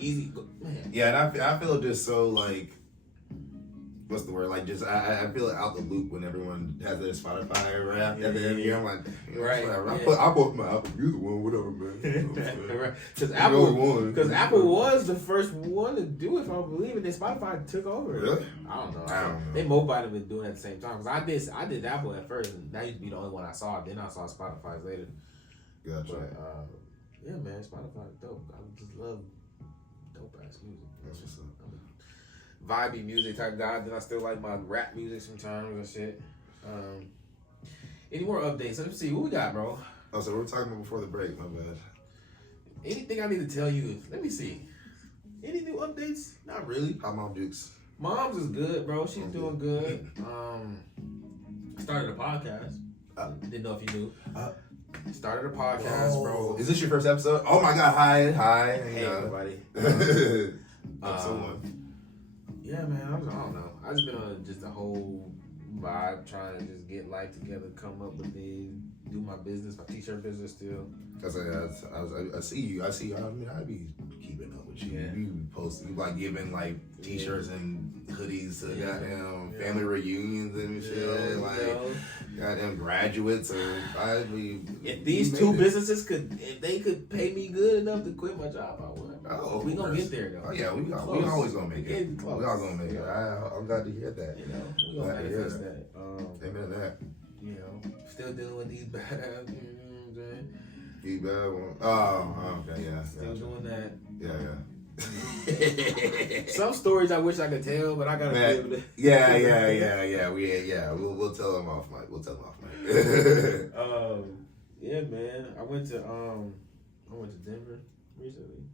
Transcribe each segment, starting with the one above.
Easy, man. Yeah, and I feel just so like, what's the word? Like, just I feel out the loop when everyone has their Spotify rap at the end of the year. I'm like, right. Whatever. Yeah. I bought my Apple Music one, whatever, man. Right. Because Apple, Apple was the first one to do it, if I believe it. Then Spotify took over. Really? I don't know. They both might have been doing it at the same time. Because I did Apple at first, and that used to be the only one I saw. Then I saw Spotify later. Gotcha. But, yeah, man, Spotify is dope. I just love dope ass music. That's what's up. Vibey music type guy. Then I still like my rap music sometimes and shit. Any more updates? Let me see what we got, bro. Oh, so we were talking about before the break. My bad. Anything I need to tell you? Let me see. Any new updates? Not really. How Mom Dukes? Mom's is good, bro. She's doing good. Started a podcast. Didn't know if you knew. Started a podcast, bro. Is this your first episode? Oh my God! Hi. Hey, everybody. Episode 1. Yeah, man. I don't know. I just been on just a whole vibe, trying to just get life together, come up with things, do my business, my t-shirt business still. I see you. I see. I mean, I be keeping up with you. Yeah. You post. You like giving like t-shirts and hoodies to goddamn Yeah. family reunions and shit. Yeah, like goddamn graduates or if these two businesses if they could pay me good enough to quit my job, I would. Oh, we gonna get there though. Oh yeah, we always gonna make it. We all gonna make it. I'm glad to hear that. You know, we gonna manifest that. Amen to that. You know, still dealing with these bad ass. You know what I'm saying? You bad one. Oh, okay, yeah. Still doing that. Yeah. Some stories I wish I could tell, but I gotta be able to. Yeah. We'll tell them off mic. Yeah, man. I went to Denver recently.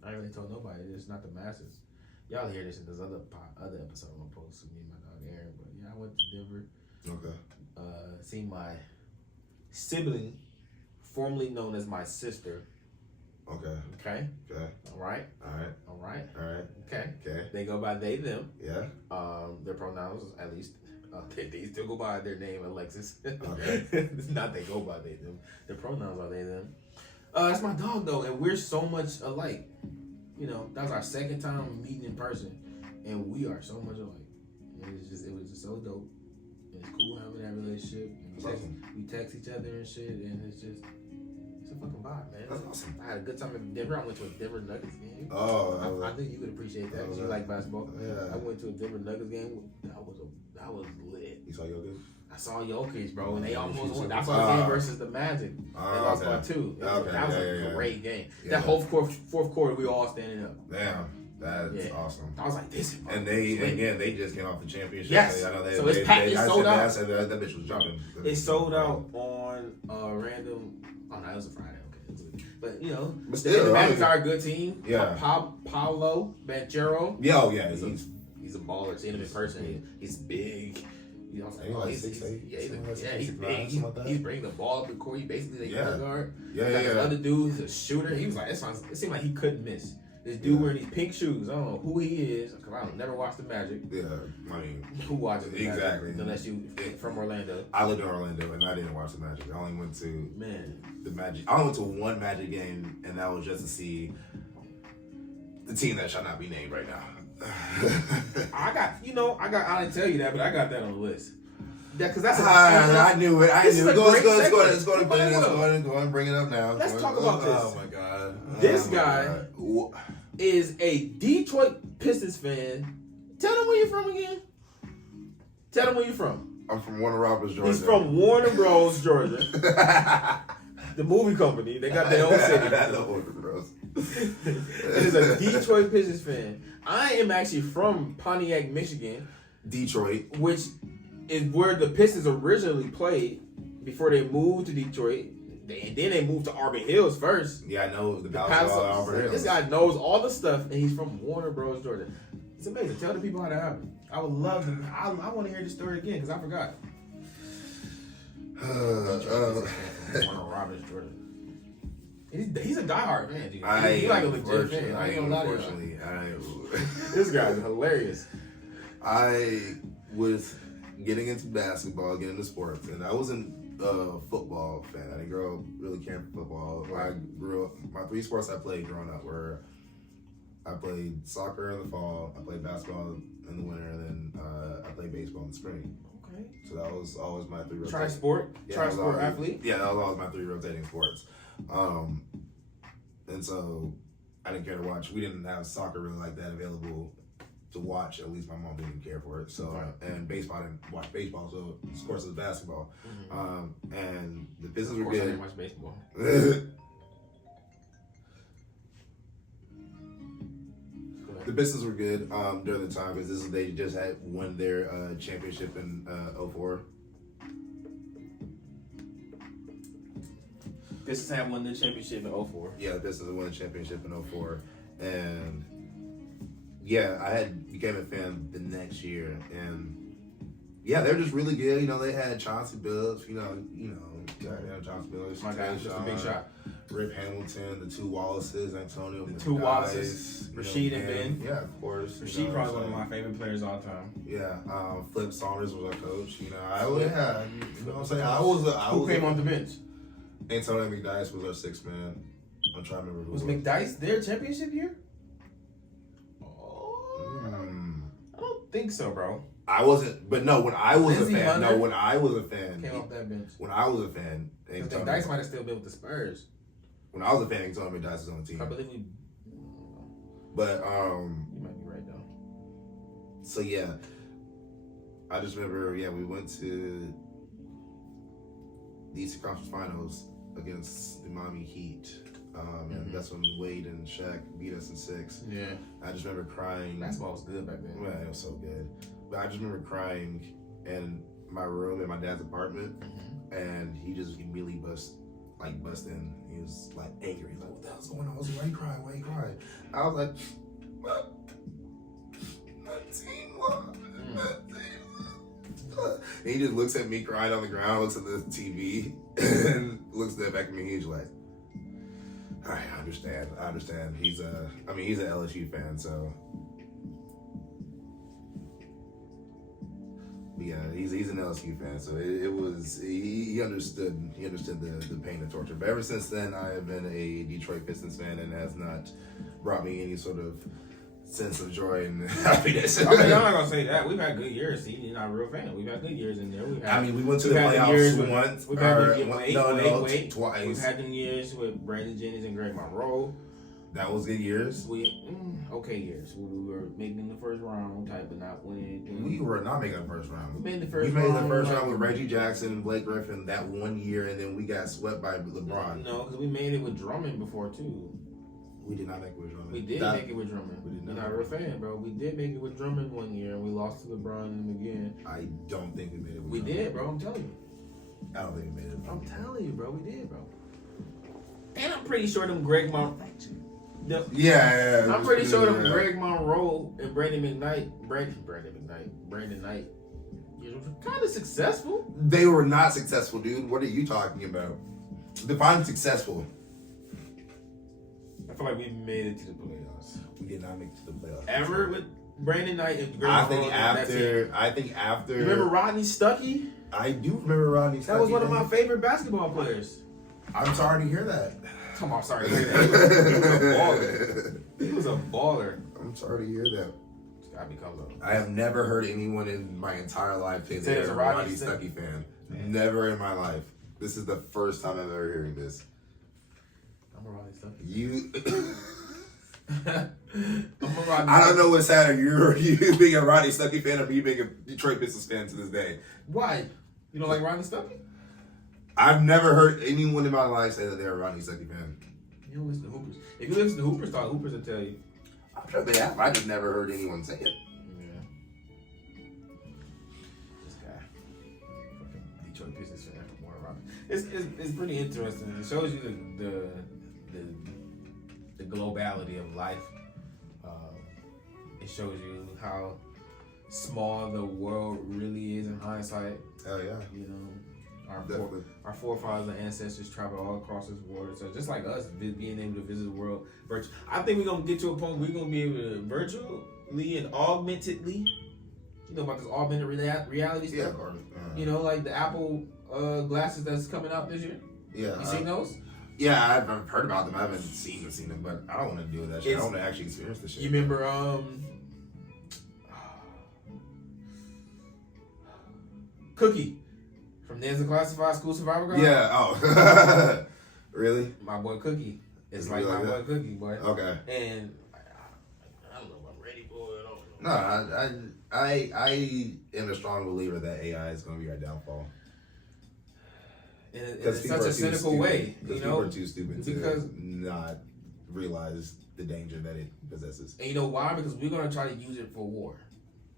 I ain't really told nobody this, not the masses. Y'all hear this in this other episode I'm gonna post with me and my dog Aaron. But yeah, I went to Denver. Okay. Seen my sibling, formerly known as my sister. Okay. All right. Okay. They go by they, them. Yeah. Their pronouns, at least, they still go by their name, Alexis. Okay. It's not they go by they, them. Their pronouns are they, them. That's my dog, though, and we're so much alike. You know, that was our second time meeting in person, and we are so much alike. And it was just so dope. And it's cool having that relationship. And we text each other and shit, and it's a fucking vibe, man. That's awesome. I had a good time in Denver. I went to a Denver Nuggets game. Oh, I think you would appreciate that. You like basketball. Yeah. I went to a Denver Nuggets game. That was lit. You saw Jokic? I saw Jokic, bro, and they almost won. That's Oh. the game versus the Magic. They lost by 2. That was a great game. Yeah. That whole fourth quarter, we were all standing up. Damn. That's awesome. I was like, this is And they just came off the championship. Yes. I know So it's packed. It's sold out. I said that bitch was jumping. It sold out on random. Oh no, it was a Friday. Okay, but you know, But still, the Magic are a good team. Yeah. Paolo Banchero. Yeah, oh yeah, He's a baller. Seen him in person. He's big. You know, he's 6'8". He's big. He's bringing the ball up the court. He basically point guard. Yeah. The other dude, he's a shooter. He was like, it seemed like he couldn't miss. This dude wearing these pink shoes. I don't know who he is because I never watched the Magic. Yeah, I mean, who watches the exactly Magic unless you from Orlando. I lived in Orlando and I didn't watch the Magic. I only went to the Magic. I only went to one Magic game, and that was just to see the team that shall not be named right now. I didn't tell you that, but I got that on the list. Because that's I knew it. Let's go and bring it up now. Let's talk about this. Oh my God. This guy is a Detroit Pistons fan. Tell them where you're from again. Tell them where you're from. I'm from Warner Robins, Georgia. He's from Warner Bros, Georgia. The movie company. They got their own city. I know Warner Bros. He's a Detroit Pistons fan. I am actually from Pontiac, Michigan. Detroit. Which is where the Pistons originally played before they moved to Detroit. And then they moved to Auburn Hills first. Yeah, I know the Palace of Auburn Hills. This guy knows all the stuff, and he's from Warner Bros, Georgia. It's amazing. Tell the people how that happened. I would love to. I want to hear this story again because I forgot. Warner Robins, Georgia. He's a diehard fan, dude. He's like a legit fan. I ain't gonna lie to you. This guy's hilarious. I was getting into basketball, getting into sports, and I wasn't a football fan. I didn't grow up really caring for football. I grew up, my 3 sports I played growing up were I played soccer in the fall. I played basketball in the winter, and then I played baseball in the spring. Okay. So that was always my 3 rotating. Tri-sport athlete. Yeah, that was always my 3 rotating sports. And so I didn't care to watch. We didn't have soccer really like that available to watch. At least my mom didn't care for it. So and baseball, I didn't watch baseball. So of course it was basketball. And the Pistons were good. I didn't watch baseball. The Pistons were good during the time because they just had won their championship in 2004. Pistons have won the championship in 2004. Yeah, the Pistons won the championship in 2004. And yeah, I became a fan the next year. And yeah, they're just really good. You know, they had Chauncey Billups, Chauncey Billups. My guy, just a big shot. Rip Hamilton, the 2 Wallaces, Antonio. The 2 Wallaces, Rasheed and Ben. Yeah, of course. Rasheed probably one of my favorite players all time. Yeah, Flip Saunders was our coach. You know, you know what I'm saying? Who came on the bench? Antonio McDyess was our 6th man. I'm trying to remember who was McDyess their championship year? I don't think so, bro. I wasn't, but no, when I was Lindsey a fan, Hunter when I was a fan, came off that bench. When I was a fan, McDyess might have still been with the Spurs. When I was a fan, Antonio McDyess was on the team. I believe we. But you might be right though. So yeah, I just remember. Yeah, we went to the Eastern Conference Finals against the Miami Heat. And that's when Wade and Shaq beat us in 6. Yeah. I just remember crying. Basketball was good back then. Man, it was so good. But I just remember crying in my room in my dad's apartment, and he just immediately bust in. He was like angry. He's like, "What the hell's going on?" I was like, "Why you crying? Why you crying?" I was like, "My team won." And he just looks at me crying on the ground, looks at the TV, and looks back at me. He's like, "All right, I understand. He's an LSU fan, so." Yeah, he's an LSU fan, so it was he understood the pain and torture. But ever since then, I have been a Detroit Pistons fan, and it has not brought me any sort of sense of joy and happiness. I mean, I'm not gonna say that. We've had good years. See, you're not a real fan. We've had good years in there. We went to the playoffs once. We've had twice. We've had them years with Brandon Jennings and Greg Monroe. That was good years. Okay years. We were making the first round type, but not winning. We were not making the first round. We made the first round with Reggie Jackson and Blake Griffin that one year, and then we got swept by LeBron. No, because we made it with Drummond before too. We did not make it with Drummond. We did make it with Drummond. You're not a real fan, bro. We did make it with Drummond one year, and we lost to LeBron and again. I don't think we made it with We did, bro. I'm telling you. I don't think we made it. I'm telling you, bro. We did, bro. And I'm pretty sure them Greg Monroe. I'm pretty sure them Greg Monroe and Brandon Knight, you know, kind of successful. They were not successful, dude. What are you talking about? Define successful. I feel like we made it to the playoffs. We did not make it to the playoffs. Ever with Brandon Knight and Greg Monroe? I think after. You remember Rodney Stuckey? I do remember Rodney Stuckey. That was one of my favorite basketball players. I'm sorry to hear that. Come on, sorry to hear that. He was a baller. I'm sorry to hear that. It's gotta be Carlo. I have never heard anyone in my entire life say they're a Rodney Stuckey fan. Never in my life. This is the first time I'm ever hearing this. I'm a Rodney Stuckey. You. I'm a Rodney. I don't know what's sadder. You being a Rodney Stuckey fan or me being a Detroit Pistons fan to this day. Why? You don't like Rodney Stuckey? I've never heard anyone in my life say that they're a Rodney Stuckey fan. You don't listen to Hoopers. If you listen to Hoopers talk, Hoopers will tell you. I'm sure they have. I just never heard anyone say it. Yeah. This guy. Fucking Detroit Pistons fan. More Rodney. It's pretty interesting. It shows you the globality of life. It shows you how small the world really is in hindsight. Hell yeah. You know. Our forefathers and ancestors traveled all across this world. So just like us, being able to visit the world virtually. I think we're going to get to a point where we're going to be able to virtually and augmentedly, you know about this augmented reality stuff? Yeah. You know, like the Apple glasses that's coming out this year? Yeah. You seen those? Yeah, I've heard about them. I haven't seen them, but I don't want to deal with that shit. I want to actually experience the shit. You remember Cookie from Nan's Classified School Survival Guide? Yeah. Oh. Really? My boy Cookie. It's Is it like really my like boy Cookie, boy. Okay. And I don't know if I'm ready for it. I don't know. No, I am a strong believer that AI is going to be our downfall. And it's such a cynical way, you Because know? people are too stupid to not realize the danger that it possesses. And you know why? Because we're going to try to use it for war.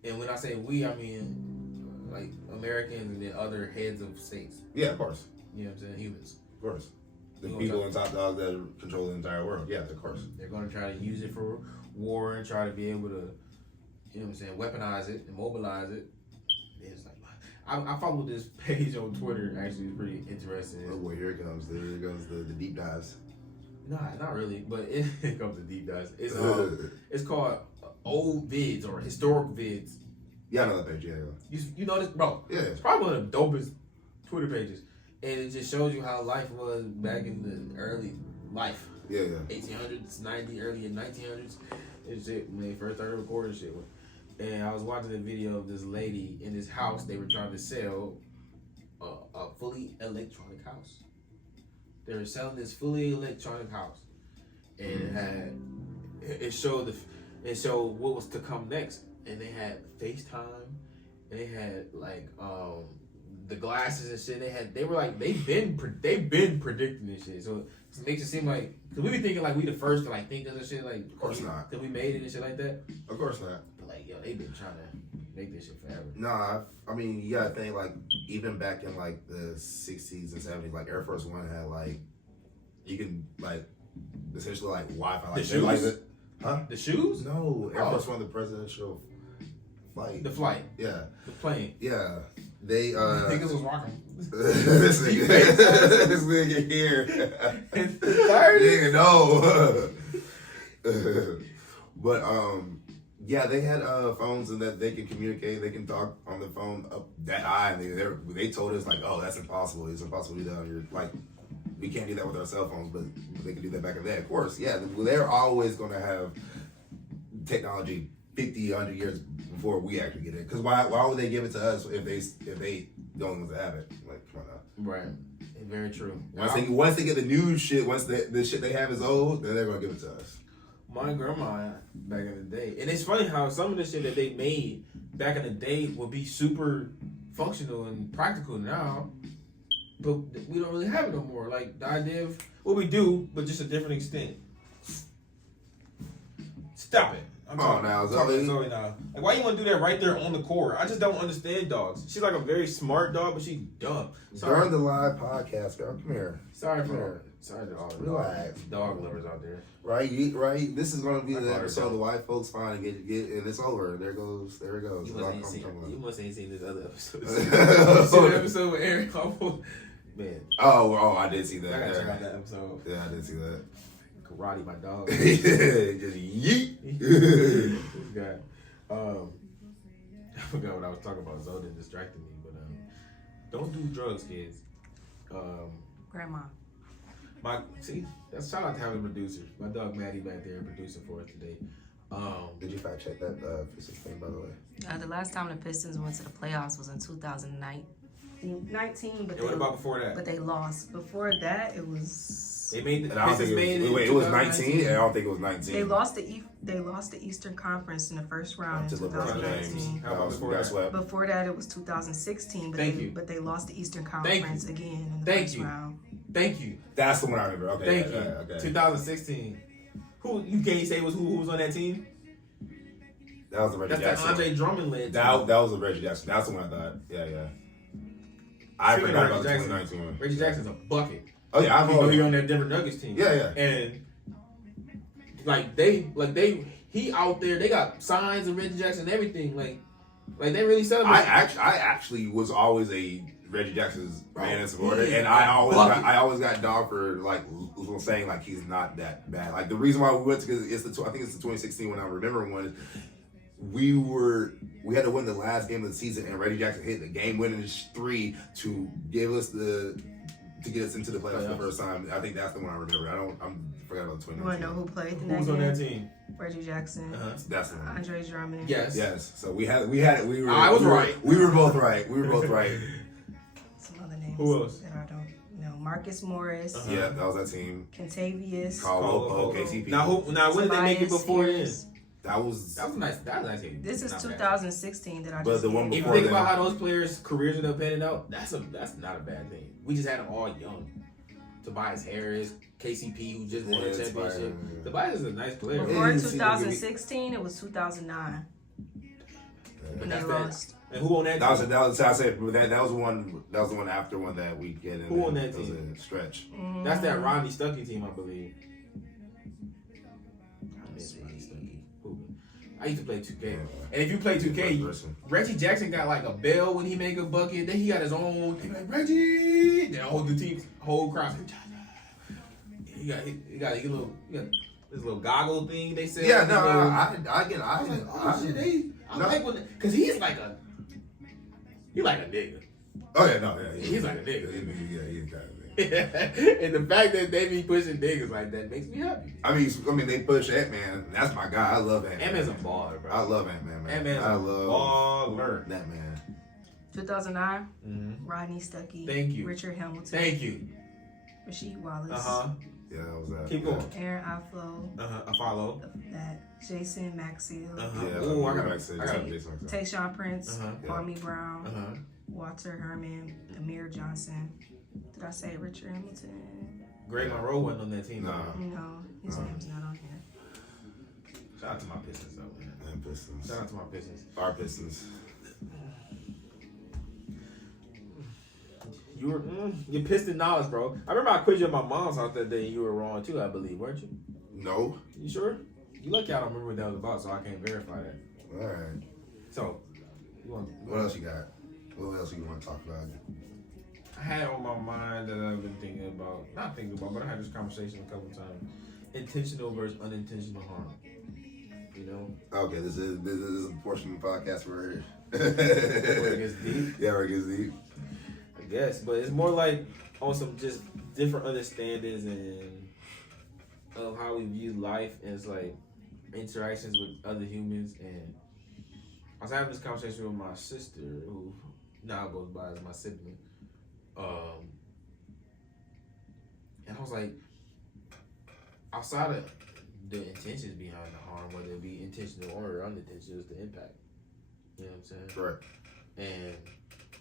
And when I say we, I mean like Americans and then other heads of states. Yeah, of course. You know what I'm saying? Humans. Of course. The You know people what in top dogs that control the entire world. Yeah, of course. They're going to try to use it for war and try to be able to, you know what I'm saying, weaponize it and mobilize it. It's like, I follow this page on Twitter. Actually, it's pretty interesting. Oh boy, here it comes. There goes the deep dives. Nah, not really, but it comes to deep dives. It's called old vids or historic vids. Yeah, I know that page. Yeah. You know this, bro? Yeah. It's probably one of the dopest Twitter pages, and it just shows you how life was back in the early life. Yeah. 1800s, early 1900s. It's shit when they first started recording shit. And I was watching a video of this lady in this house. They were trying to sell a fully electronic house. They were selling this fully electronic house, and it showed what was to come next. And they had FaceTime, and they had like the glasses and shit. They've been predicting this shit. So it makes it seem like, cause we be thinking like we the first to like think of this shit, like Of course not. Cause we made it and shit like that. Of course not. But like, yo, they been trying to make this shit forever. Nah, I mean, you gotta think like even back in like the 60s and 70s, like Air Force One had like you can like essentially like Wi-Fi. Like The shoes? like huh? The shoes? No, Air Oh. Force One, the presidential flight. The flight. Yeah, The plane. yeah. They Niggas was rocking. this nigga here. In the 30s? Nigga, no. But yeah, they had phones and that they can communicate. They can talk on the phone up that high. And they told us like, oh, that's impossible. It's impossible to do that. You're like, we can't do that with our cell phones, but they can do that back in the day. Of course, yeah. They're always going to have technology 50, 100 years before we actually get it. Because why would they give it to us if they don't want to have it? Like, come on now. Right. Very true. Once they get the new shit, once the shit they have is old, then they're gonna give it to us. My grandma back in the day, and it's funny how some of the shit that they made back in the day would be super functional and practical now, but we don't really have it no more. Like the idea of what we do, but just a different extent. Stop it. I'm talking to Zoe now. Like, why you want to do that right there on the court? I just don't understand dogs. She's like a very smart dog, but she's dumb. During the live podcast, girl, come here. Sorry to all the Relax. dog lovers out there. Right. This is gonna be the episode the white folks find and get, and it's over. There it goes. You must ain't seen this other episode. You seen the episode with Aaron Hopple? Man. Oh, I did see that. I gotta check out that episode. Yeah, I did see that. Karate my dog. Just yeet. This guy. I forgot what I was talking about. Zoden distracted me, but don't do drugs, kids. Grandma. Shout out to having producers. My dog Maddie back there producing for us today. Did you fact check that Pistons thing, by the way? The last time the Pistons went to the playoffs was in 2019, but And what about before that? But they lost. Before that, it was. They made the And I don't Pistons think made it. it was 19. And I don't think it was 19. They lost the Eastern Conference in the first round in To LeBron 2019. How about before that? Swept. Before that, it was 2016. But they lost the Eastern Conference again in the first round. Thank you. That's the one I remember. Okay. Thank you. Okay. 2016. Who you can't say who was on that team? That was the Reggie That's Jackson. the Andre Drummond led. That was the Reggie Jackson. That's the one I thought. Yeah. I Speaking forgot of about the Reggie 2019 one. Reggie Jackson's a bucket. Oh yeah, I You know know. he on that Denver Nuggets team. Yeah. And he out there. They got signs of Reggie Jackson and everything. Like they really celebrate. I actually was always a Reggie Jackson's fan and supporter, and I always got dog for like saying like he's not that bad. Like the reason why we went to I think it's the 2016 one I remember one. We had to win the last game of the season, and Reggie Jackson hit the game-winning 3 to give us the to get us into the playoffs the first time. I think that's the one I remember. I forgot about the 2019. You want to know who played the Who next was on game? that team? Reggie Jackson. That's the one. Andre Drummond. Yes. So we had it. We were. I was right. We were both right. Some other names. Who else? That I don't know. Marcus Morris. Yeah, that was that team. Contavious. Caldwell, KCP. Now when did they make it before then? That was nice. That was nice. This is 2016 that I But just the one did. If you think about how those players' careers end up panning out, that's not a bad thing. We just had them all young. Tobias Harris, KCP, who just won a championship. Tobias is a nice player. Before 2016, it was 2009. But And they that's lost. And who on that team? that was I said that was the one. That was the one after one that weekend. Who on that was team? a stretch. That's that Rodney Stuckey team, I believe. I miss Rodney Stuckey. Who? I used to play 2K. And if you play 2K, Reggie Jackson got like a bell when he make a bucket. Then he got his own. He like Reggie. Then whole crowd. He got his little goggle thing. They said. Yeah, no, I was like, oh shit, I like when, cause he's like a nigga. Oh yeah, no, yeah, He's like a nigga. Yeah, he's kind of nigga. And the fact that they be pushing niggas like that makes me happy. I mean, they push Ant-Man. That's my guy. I love Ant-Man. Ant-Man's a baller, bro. I love Ant-Man, man. Ant-Man's I a love baller. that man. 2009. Mm-hmm. Rodney Stuckey. Thank you. Richard Hamilton. Thank you. Rasheed Wallace. Yeah, that was that. Keep going. Aaron Aflo. I follow. That Jason Maxill. Yeah, Ooh, I got Tayshaun Prince. Kwame Brown. Uh-huh. Walter Herman. Amir Johnson. Did I say Richard Hamilton? Greg Monroe wasn't on that team. No. No, his name's not on here. Shout out to my Pistons, though, man. And Pistons. Shout out to my Pistons. Our Pistons. You're Piston knowledge, bro. I remember I quiz you at my mom's house that day and you were wrong too, I believe, weren't you? No. You sure? You lucky I don't remember what that was about, so I can't verify that. All right. So, what else you got? What else you want to talk about? I had on my mind that I've been thinking about, not thinking about, but I had this conversation a couple times. Intentional versus unintentional harm. You know? Okay, this is a portion of the podcast where it gets deep. Yeah, where it gets deep. I guess, but it's more like on some just different understandings and of how we view life, and it's like interactions with other humans. And I was having this conversation with my sister, who now goes by as my sibling. And I was like, outside of the intentions behind the harm, whether it be intentional or unintentional, is the impact. You know what I'm saying? Correct. And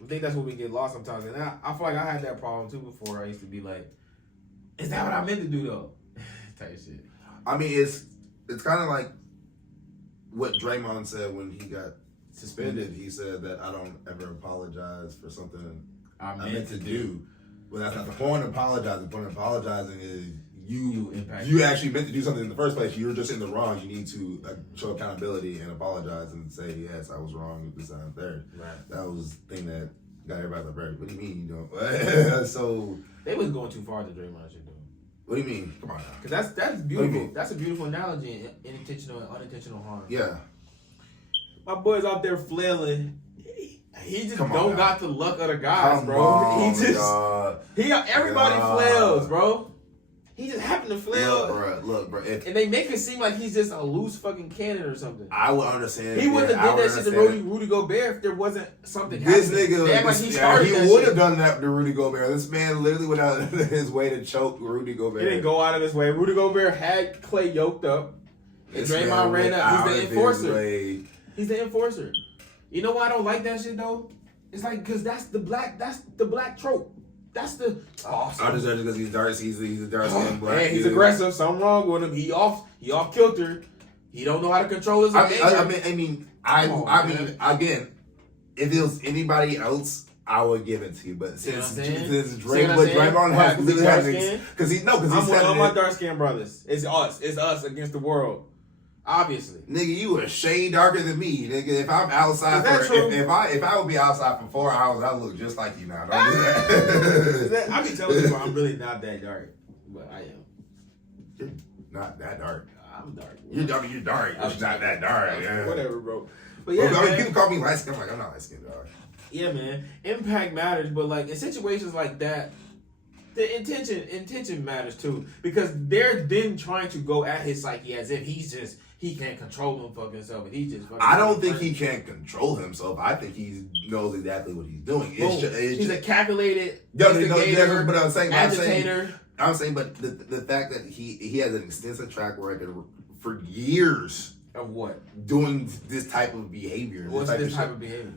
I think that's where we get lost sometimes. And I feel like I had that problem too before. I used to be like, is that what I meant to do though? Type shit. I mean, it's kind of like what Draymond said when he got suspended. He said that I don't ever apologize for something I meant to do. Well, that's not the point of apologizing. The point of apologizing is you actually meant to do something in the first place. You're just in the wrong. You need to show accountability and apologize and say, yes, I was wrong this time, third. Right. That was the thing that got everybody like, what do you mean you don't? So they was going too far to Draymond shit though. What do you mean? Come on now. Because that's beautiful. That's a beautiful analogy. Intentional and unintentional harm. Yeah. My boy's out there flailing. He just don't got the luck of the guys, bro. On, he just everybody flails, bro. He just happened to flail. Look, bro. And they make it seem like he's just a loose fucking cannon or something. I would understand. He wouldn't have did that shit to Rudy Gobert if there wasn't something this happening. Nigga, he would have done that to Rudy Gobert. This man literally went out of his way to choke Rudy Gobert. He didn't go out of his way. Rudy Gobert had Clay yoked up. And Draymond ran up. He's the enforcer. He's the enforcer. You know why I don't like that shit though? It's like because that's the black trope. That's the I deserve it because he's dark. He's a dark skinned black. Man, he's aggressive. Something wrong with him. He off kilter. He don't know how to control his anger. I mean, again, if it was anybody else, I would give it to you. But since Draymond has literally had because he's one of my dark skinned brothers. It's us against the world. Obviously, nigga, you a shade darker than me, nigga. If I'm outside if I would be outside for 4 hours, I look just like you now. Don't do that. I be telling people I'm really not that dark, but I am. You're not that dark. I'm dark. You're dark. You're not that dark. Yeah. Whatever, bro. But yeah, I mean, people call me light skin. I'm like, I'm not light skinned, dog. Yeah, man. Impact matters, but like in situations like that, The intention matters too, because they're then trying to go at his psyche as if he can't control him fucking himself, and he just. I don't think he can't control himself. I think he knows exactly what he's doing. He's a calculated but I'm saying, agitator. I'm saying, but the fact that he has an extensive track record for years of what doing this type of behavior. What's this type of behavior?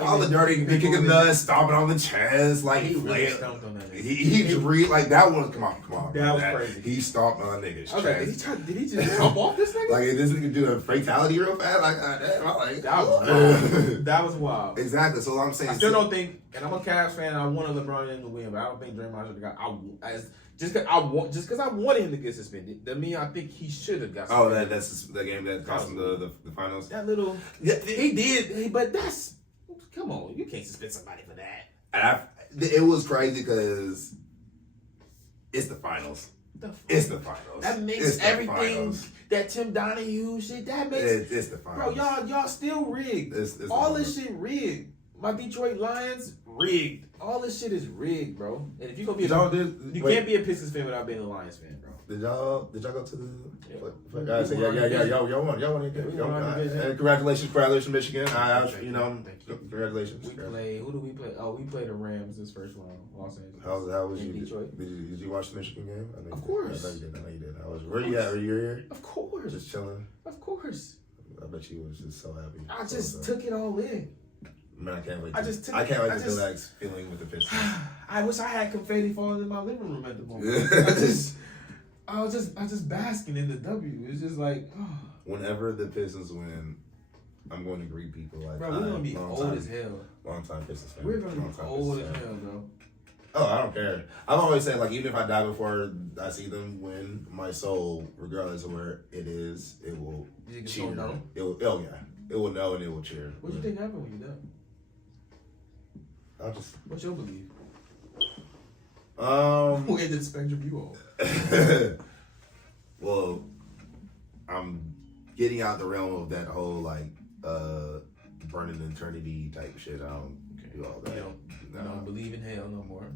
All the dirty, kicking nuts, stomping on the chest, like he really stomped on that nigga. He's really like that one. Come on. That was crazy. He stomped on that nigga's chest. Did he just jump off this nigga? Like this nigga do a fatality real fast? Like damn, I'm like that was wild. Exactly. So I'm saying, I still don't think, and I'm a Cavs fan. I wanted LeBron to win, but I don't think Draymond should have got. Just because I wanted him to get suspended, that mean I think he should have got suspended. That's the game that cost him the finals. That little, he did, but that's. Come on, you can't suspend somebody for that. And it was crazy because it's the finals. It's the finals. That makes everything that Tim Donahue shit. That makes it's the finals. Bro, y'all still rigged. It's all this shit rigged. My Detroit Lions rigged. All this shit is rigged, bro. And if you gonna be you can't be a Pistons fan without being a Lions fan, bro. Did y'all go to the? Yeah. Y'all won. And congratulations, Michigan. Congratulations. We play. Who do we play? Oh, we played the Rams this first round. Los Angeles. How was you? Detroit. Did you watch the Michigan game? Of course. I know you did. Where you at? Were you here? Of course. Just chilling. Of course. I bet you was just so happy. I just took it all in. Man, I can't wait. I can't wait to feel that feeling with the Pistons. I wish I had confetti falling in my living room at the moment. I was just basking in the W. It's just like, oh. Whenever the Pistons win, I'm going to greet people like, bro, we're gonna be old as hell. Long time Pistons fan. We're gonna be old as hell, bro. Oh, I don't care. I've always said, like, even if I die before I see them win, my soul, regardless of where it is, it will cheer. It will know and it will cheer. What do you think happened when you done? What's your belief? Who ended the spectrum you on? Well, I'm getting out the realm of that whole like burning eternity type shit. I don't do all that. You don't believe in hell no more.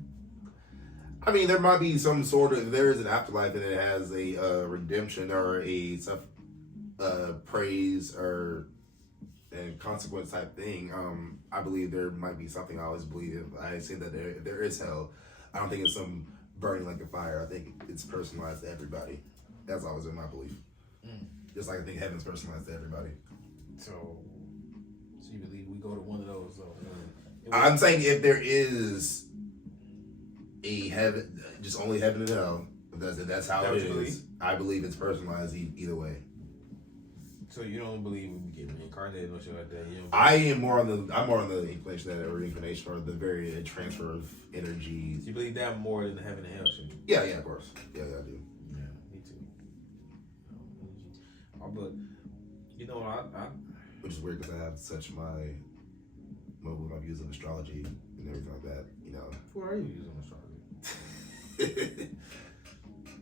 I mean, there might be some sort of, there is an afterlife and it has a redemption or a praise or and consequence type thing. I believe there might be something. I always believe. I say that there is hell. I don't think it's some burning like a fire. I think it's personalized to everybody. That's always been my belief. Just like I think heaven's personalized to everybody. So you believe we go to one of those? I'm saying if there is a heaven, just only heaven and hell. That's how it is. I believe it's personalized either way. So you don't believe we get reincarnated or shit like that? I'm more on the inclination that reincarnation or the very transfer of energy. So you believe that more than the heaven and hell shit? Yeah, of course. Yeah, I do. Yeah, me too. But I which is weird because I have such my views of astrology and everything like that. What are you using astrology?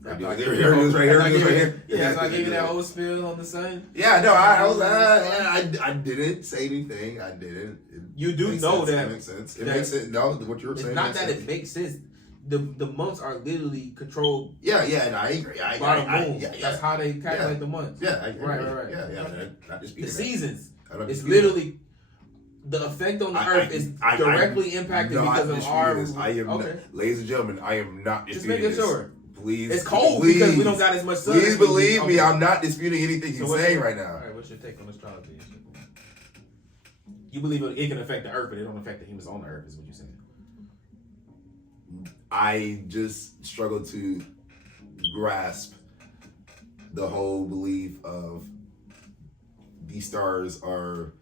Right here. Yeah, so I gave you that whole spiel on the sun. Yeah, no, I didn't say anything. I didn't. You do know that. It makes sense. It makes sense. No, what you were saying. It's not that it makes sense. The months are literally controlled. Yeah, and I agree. By the moon. That's how they calculate the months. Yeah, I agree. Right. Yeah. The seasons. It's literally the effect on the earth is directly impacted because of our. Ladies and gentlemen, I am not disputing just making sure. Please, it's cold because we don't got as much sun. Please believe me, I'm not disputing anything you're saying right now. All right, what's your take on astrology? You believe it can affect the earth, but it don't affect the humans on the earth, is what you're saying. I just struggle to grasp the whole belief of these stars are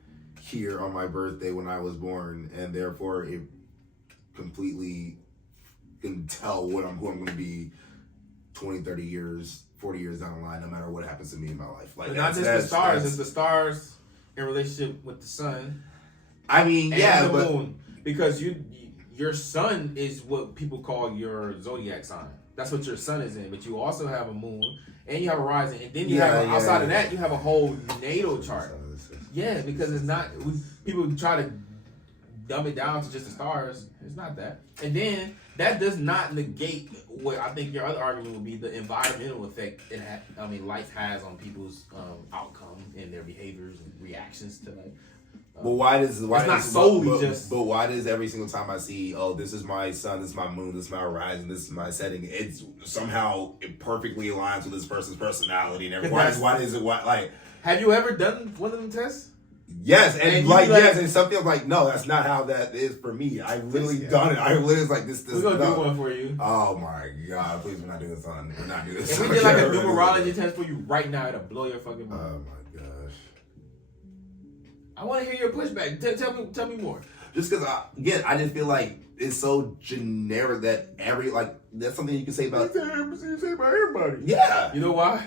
here on my birthday when I was born, and therefore it completely can tell who I'm going to be 20, 30 years, 40 years down the line, no matter what happens to me in my life. Like, but not just the stars, it's the stars in relationship with the sun. I mean, and the moon. Because your sun is what people call your zodiac sign. That's what your sun is in. But you also have a moon and you have a rising. And then you have, outside of that, you have a whole natal chart. Yeah, because it's not, people try to dumb it down to just the stars, it's not that. And then that does not negate what I think your other argument would be the environmental effect life has on people's outcome and their behaviors and reactions to like. But why does it's not solely just. But why does every single time I see, oh, this is my sun, this is my moon, this is my horizon, this is my setting, it's somehow it perfectly aligns with this person's personality and everything. Why is it like? Have you ever done one of them tests? Yes, and yes, and some people like, no, that's not how that is for me. I've literally done it. I literally like this. We're gonna do one for you. Oh my god, please, we're not doing this on. We're not doing this. If we did like a numerology test for you right now, it'll blow your fucking mind. Oh my gosh. I want to hear your pushback. Tell me more. Just because, I just feel like it's so generic that that's something you can say about. You say about everybody. Yeah. You know why?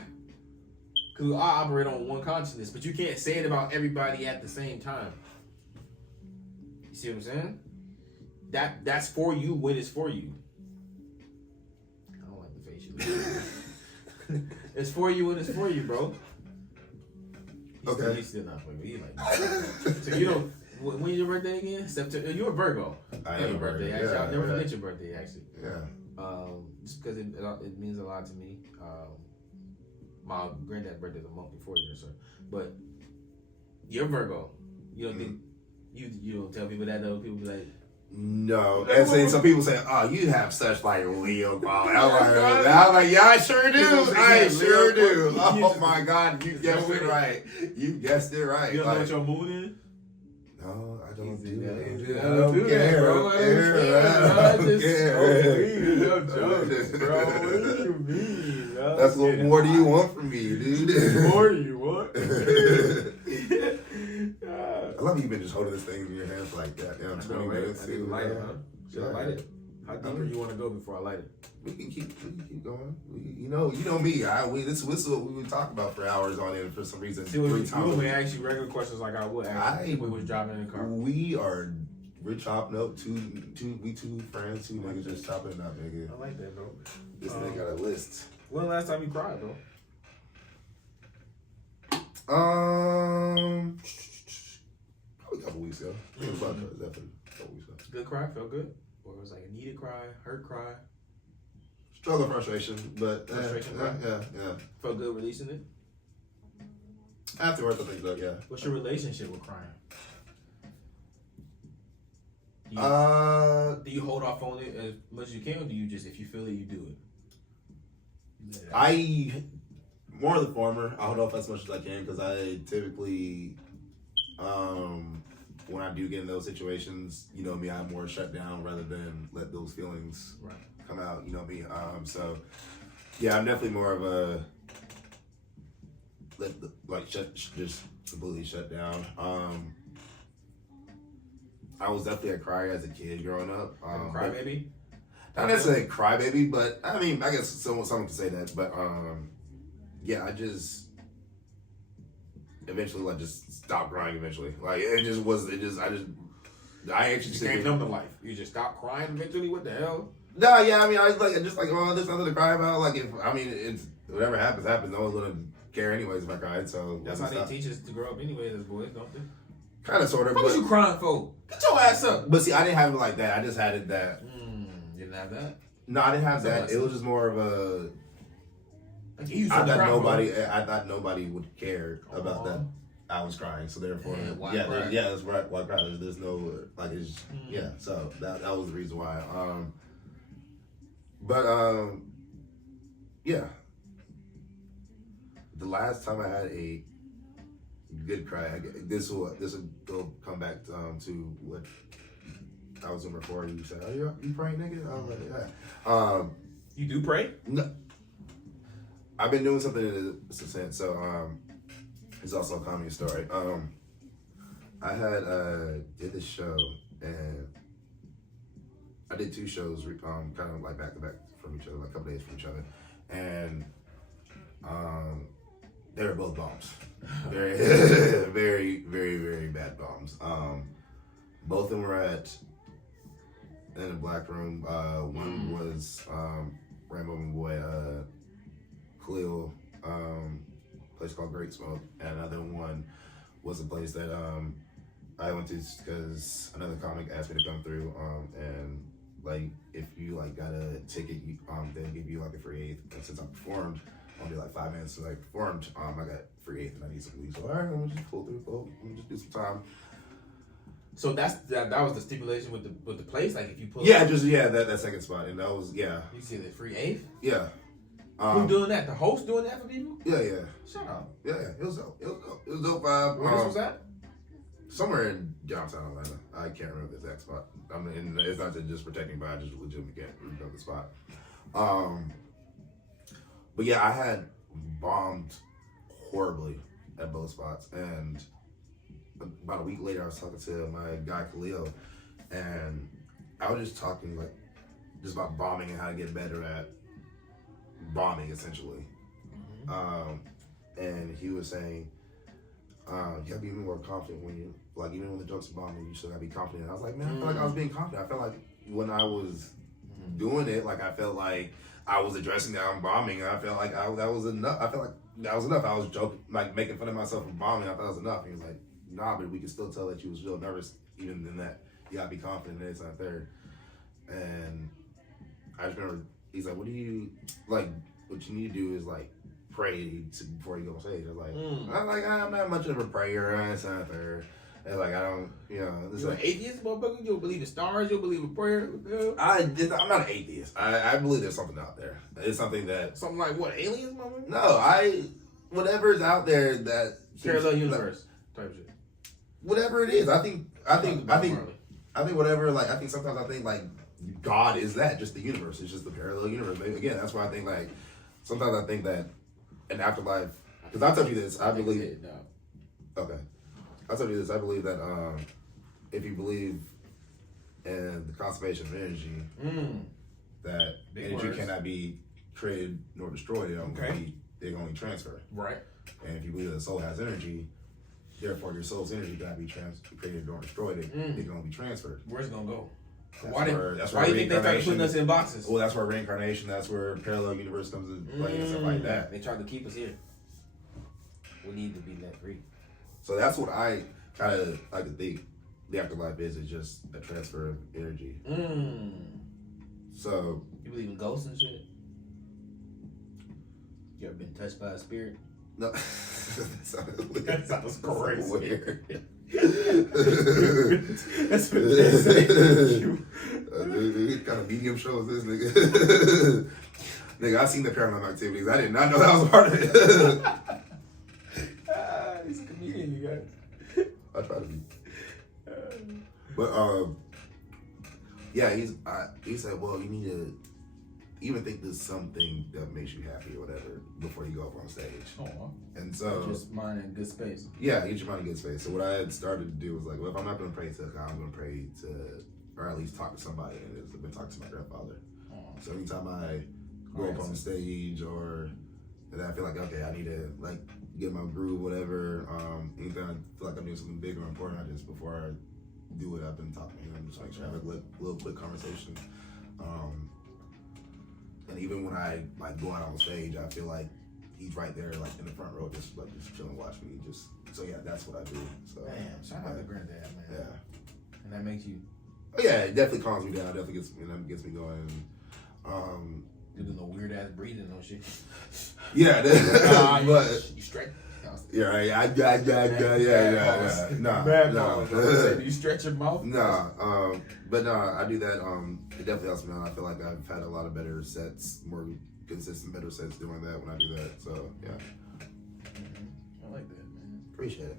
Because I operate on one consciousness, but you can't say it about everybody at the same time. You see what I'm saying? That's for you when it's for you. I don't like the face you look. It's for you when it's for you, bro. He's still not for me. He's like, so you don't. When's your birthday again? September. You're a Virgo. I am a birthday. Virgo. Actually, I'll never forget your birthday. Actually. Yeah. Just because it means a lot to me. My granddad's birthday is a month before yours, sir. But you're Virgo. You don't think you don't tell people that though. People be like. No, and saying some people say, "Oh, you have such like Leo quality." I'm like, yeah, I sure do. I sure do. Oh my God, you guessed it right. You guessed it right. You don't know what your mood is? No, I don't do that. I don't care, bro. I don't care. I'm joking, bro. What do you mean? That's what more do you want from me, dude? What more do you want? I love you've been just holding this thing in your hands like that. Yeah, 20 minutes. I need to light it, huh? Should I light it? How deep do you want to go before I light it? We can keep going. You know me. This is what we would talk about for hours on end for some reason. See, we ask you regular questions like I would ask if we was driving in the car. We're chopping up two friends, two niggas just chopping it up, nigga. I like that, bro. This nigga got a list. When the last time you cried, bro? Probably a couple weeks ago. Definitely a couple weeks ago. Good cry, felt good, or it was like a needed cry, hurt cry. Struggle, frustration, but yeah. Felt good releasing it. Afterwards, I think so. Yeah. What's your relationship with crying? Do you hold off on it as much as you can, or do you just, if you feel it, you do it? More of the former. I hold off as much as I can because I typically, when I do get in those situations, you know me, I'm more shut down rather than let those feelings come out. You know me. So yeah, I'm definitely more of a just completely shut down. I was definitely a crier as a kid growing up. Crybaby? Not necessarily a crybaby, but I mean, I guess someone could say that. But yeah, I just eventually just stopped crying. Eventually, I actually became numb to life. You just stopped crying eventually. What the hell? No, yeah, I mean, I was just like, oh, there's nothing to cry about. Like, it's whatever happens. No one's gonna care anyways if I cried. So that's how they teach us to grow up anyways as boys, don't they? Kind of, sort of. What was you crying for? Get your ass up. But see, I didn't have it like that. I just had it that. You didn't have that? No, I didn't have that. It was just more of a. I thought nobody would care about that. I was crying, so therefore, that's right. Why cry? There's no yeah. So that was the reason why. Yeah. The last time I had a good cry, this will go come back to what I was doing before. You said, "Oh, you praying, nigga?" I was like, "Yeah." You do pray? No. I've been doing something in a sense. So it's also a comedy story. I had did this show and I did two shows kind of like back to back from each other, like a couple days from each other, and they were both bombs. Very, very, very, very bad bombs. Both of them were in a black room. One was Rambo and Boy, Khalil, place called Great Smoke, and another one was a place that I went to because another comic asked me to come through, and like if you like got a ticket, they'll give you like a free eighth. And since I performed, only like 5 minutes since I performed, I got free eighth and I need some weed. So all right, let me just pull through. Let me just do some time. So that was the stipulation with the place. Like if you pull. Yeah, that second spot, and that was You see the free eighth. Yeah. Who doing that? The host doing that for people? Yeah. Shut up. Yeah. It was dope. It was dope vibe. Where this was at? Somewhere in downtown Atlanta. I can't remember the exact spot. I mean, it's not to just protect me, but I just legitimately can't remember the spot. But yeah, I had bombed horribly at both spots, and about a week later, I was talking to my guy Khalil, and I was just talking just about bombing and how to get better at bombing, essentially. And he was saying, you gotta be more confident when you even when the jokes are bombing, you still gotta be confident. And I was like, man, I felt like I was being confident. I felt like when I was doing it, I felt like I was addressing that I'm bombing. And I felt like that was enough. I felt like that was enough. I was joking, making fun of myself for bombing. I thought that was enough. And he was like, nah, but we can still tell that you was real nervous, even in that. You gotta be confident in this and third. And I just remember he's like, what you need to do is pray before you go on stage. I was I'm not much of a prayer and this and third. And I don't, You're an atheist, motherfucker? You don't believe in stars? You don't believe in prayer? I'm not an atheist. I believe there's something out there. It's something that... Something like what, aliens, motherfucker? No, whatever's out there that... Parallel universe type shit. Whatever it is. I think whatever, I think sometimes I think God is that, just the universe. It's just the parallel universe. Maybe, again, that's why I think sometimes I think that an afterlife, because I told you this, I believe... Okay. I told you this, I believe that if you believe in the conservation of energy, that big energy words. cannot be created nor destroyed, they can only transfer. Right. And if you believe that the soul has energy, therefore your soul's energy cannot be created nor destroyed, it can only be transferred. Where's it gonna go? Why do you think they started putting us in boxes? Well, that's where reincarnation, that's where parallel universe comes into play and stuff like that. They tried to keep us here. We need to be let free. So that's what I kind of like to think the afterlife is just a transfer of energy. So you believe in ghosts and shit? You ever been touched by a spirit? No. That sounds crazy. Weird. That's what they say. What kind of medium show is this, nigga? Nigga, I seen the Paranormal Activities. I did not know that was a part of it. He's a comedian, you guys. I try to be. But yeah, he said, well, you need to even think there's something that makes you happy or whatever before you go up on stage. Oh, and so just mind in good space. Yeah, get your mind in good space. So what I had started to do was well, if I'm not going to pray to God, I'm going to pray to, or at least talk to somebody. And I've been talking to my grandfather. So anytime I go up on the stage or that I feel okay, I need to get my groove, whatever. Anytime I feel I'm doing something big or important, I just before I do it, I've been talking to him, just have a little quick conversation. And even when I go out on stage, I feel he's right there, in the front row, just chilling, watch me. So yeah, that's what I do. So man, shout out to granddad, man. Yeah. And that makes you. Oh yeah, it definitely calms me down. It definitely gets me going. You do no weird ass breathing, no shit. Yeah, but you stretch. Yeah, yeah. No. You stretch your mouth? No, but no, I do that. It definitely helps me out. I feel like I've had a lot of better sets, more consistent, better sets doing that when I do that. So yeah. I like that, man. Appreciate it.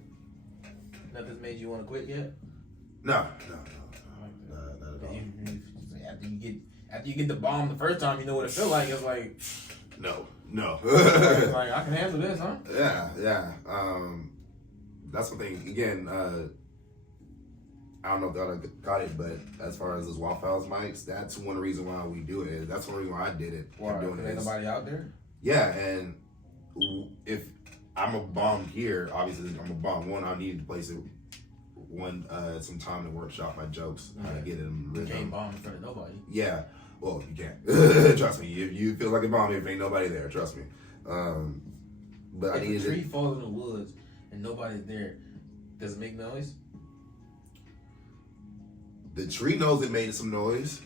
Nothing's made you want to quit yet? No. I like that. Not at all. After you get the bomb the first time, you know what it feels like. It's like no. It's like I can handle this, huh? Yeah. That's one thing. Again, I don't know if I got it, but as far as those Waffle House mics, that's one reason why we do it. That's one reason why I did it. Why? Because ain't nobody out there? Yeah, and if I'm a bomb here, obviously I'm a bomb. One, I need to place it. Some time to workshop my jokes, how to get them. You can't bomb in front of nobody. Yeah. Well, you can't. Trust me. If you feel like a bomb, if ain't nobody there, trust me. But if a tree falls in the woods and nobody's there, does it make noise? The tree knows it made some noise.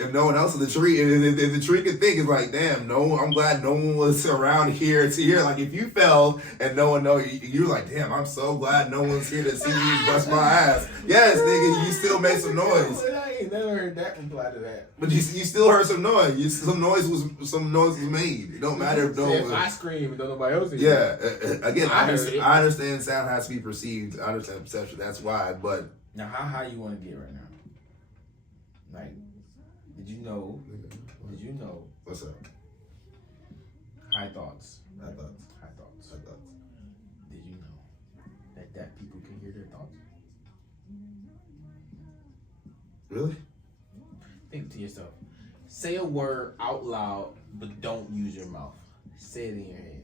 If no one else in the tree, if the tree could think, it's like, damn, I'm glad no one was around here to hear. Like, if you fell and no one know, you're like, damn, I'm so glad no one's here to see me bust my ass. Yes, nigga, you still made some noise. I ain't never heard that reply to that. But you still heard some noise. Some noise was made. It don't matter if if I scream and don't nobody else hear. Yeah, again, I understand sound has to be perceived. I understand perception. That's why. But now, how high you want to get right now? Like, did you know? What's up? High thoughts. High thoughts. Did you know that deaf people can hear their thoughts? Really? Think to yourself. Say a word out loud, but don't use your mouth. Say it in your head.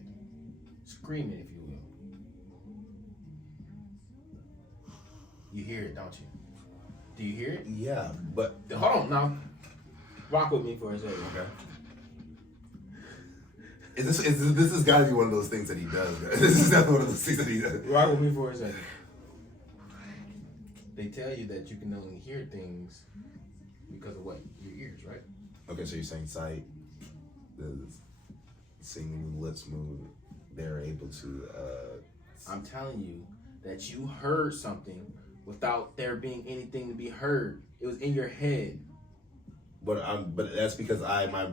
Scream it if you will. You hear it, don't you? Do you hear it? Yeah, but Hold on now. Rock with me for a second. Okay. This has got to be one of those things that he does. This is not one of those things that he does. Rock with me for a second. They tell you that you can only hear things because of what? Your ears, right? Okay, so you're saying sight, seeing the lips move, they're able to. I'm telling you that you heard something without there being anything to be heard. It was in your head. But that's because my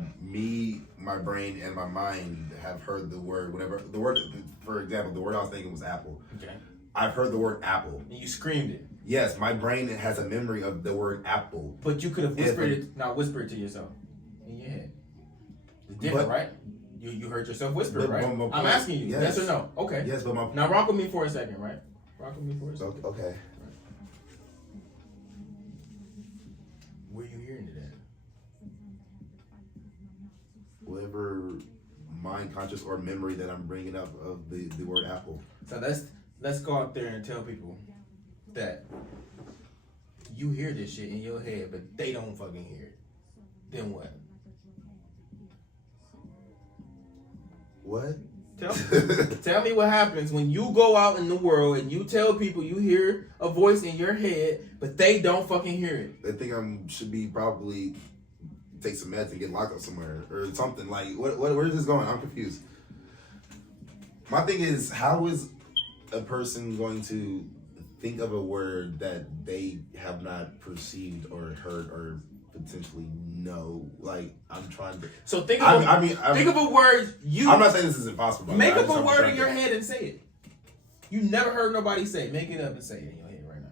brain and my mind have heard the word, whatever the word. For example, the word I was thinking was apple. Okay. I've heard the word apple. And you screamed it. Yes, my brain has a memory of the word apple. But you could have whispered it. Now whisper it to yourself in your head. It's different, right? You heard yourself whisper, right? I'm asking you, yes or no? Okay. Yes, but now rock with me for a second, right? Rock with me for a second. Okay. Right. Where are you hearing it at? Whatever mind, conscious, or memory that I'm bringing up of the word apple. So let's go out there and tell people that you hear this shit in your head, but they don't fucking hear it. Then what? What? Tell me what happens when you go out in the world and you tell people you hear a voice in your head, but they don't fucking hear it. They think should be probably take some meds and get locked up somewhere or something. Like, where is this going? I'm confused. My thing is, how is a person going to think of a word that they have not perceived or heard or potentially know? Like, I'm trying to. So think of think of a word you. I'm not saying this is impossible. Make up a word in your head and say it. You never heard nobody say it. Make it up and say it in your head right now.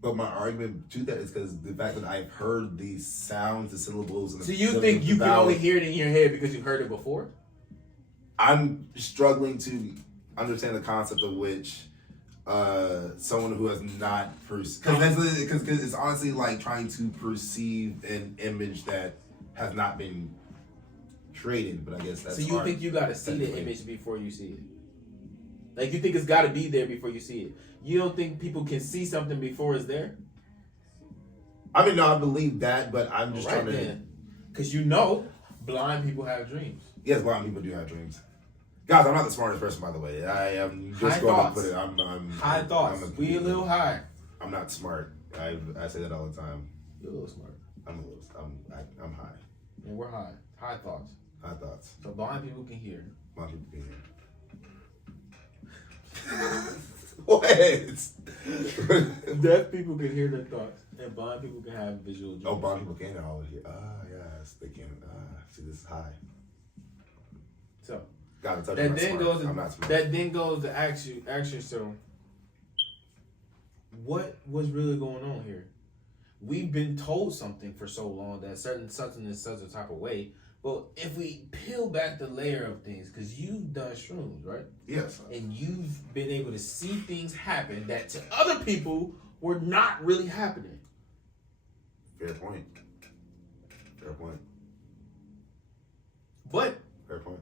But my argument to that is because the fact that I've heard these sounds, the syllables, and so you think you can only hear it in your head because you've heard it before? I'm struggling to understand the concept of which someone who has not because it's honestly like trying to perceive an image that has not been created. But I guess that's so you think you gotta see the image before you see it? Like you think it's gotta be there before you see it? You don't think people can see something before it's there? I mean, no, I believe that, but I'm just trying to. Because blind people have dreams. Yes, blind people do have dreams. Guys, I'm not the smartest person, by the way. I am just going to put it. I'm high thoughts. We a little high. I'm not smart. I say that all the time. You're a little smart. I'm high. And we're high. High thoughts. High thoughts. So blind people can hear. Blind people can hear. What? Deaf people can hear their thoughts, and blind people can have visual dreams. Oh, blind people can always hear. Yes, they can. See, this is high. So that then goes to ask yourself, what was really going on here? We've been told something for so long that something is such a type of way. But if we peel back the layer of things, because you've done shrooms, right? Yes. And you've been able to see things happen that to other people were not really happening. Fair point. But fair point.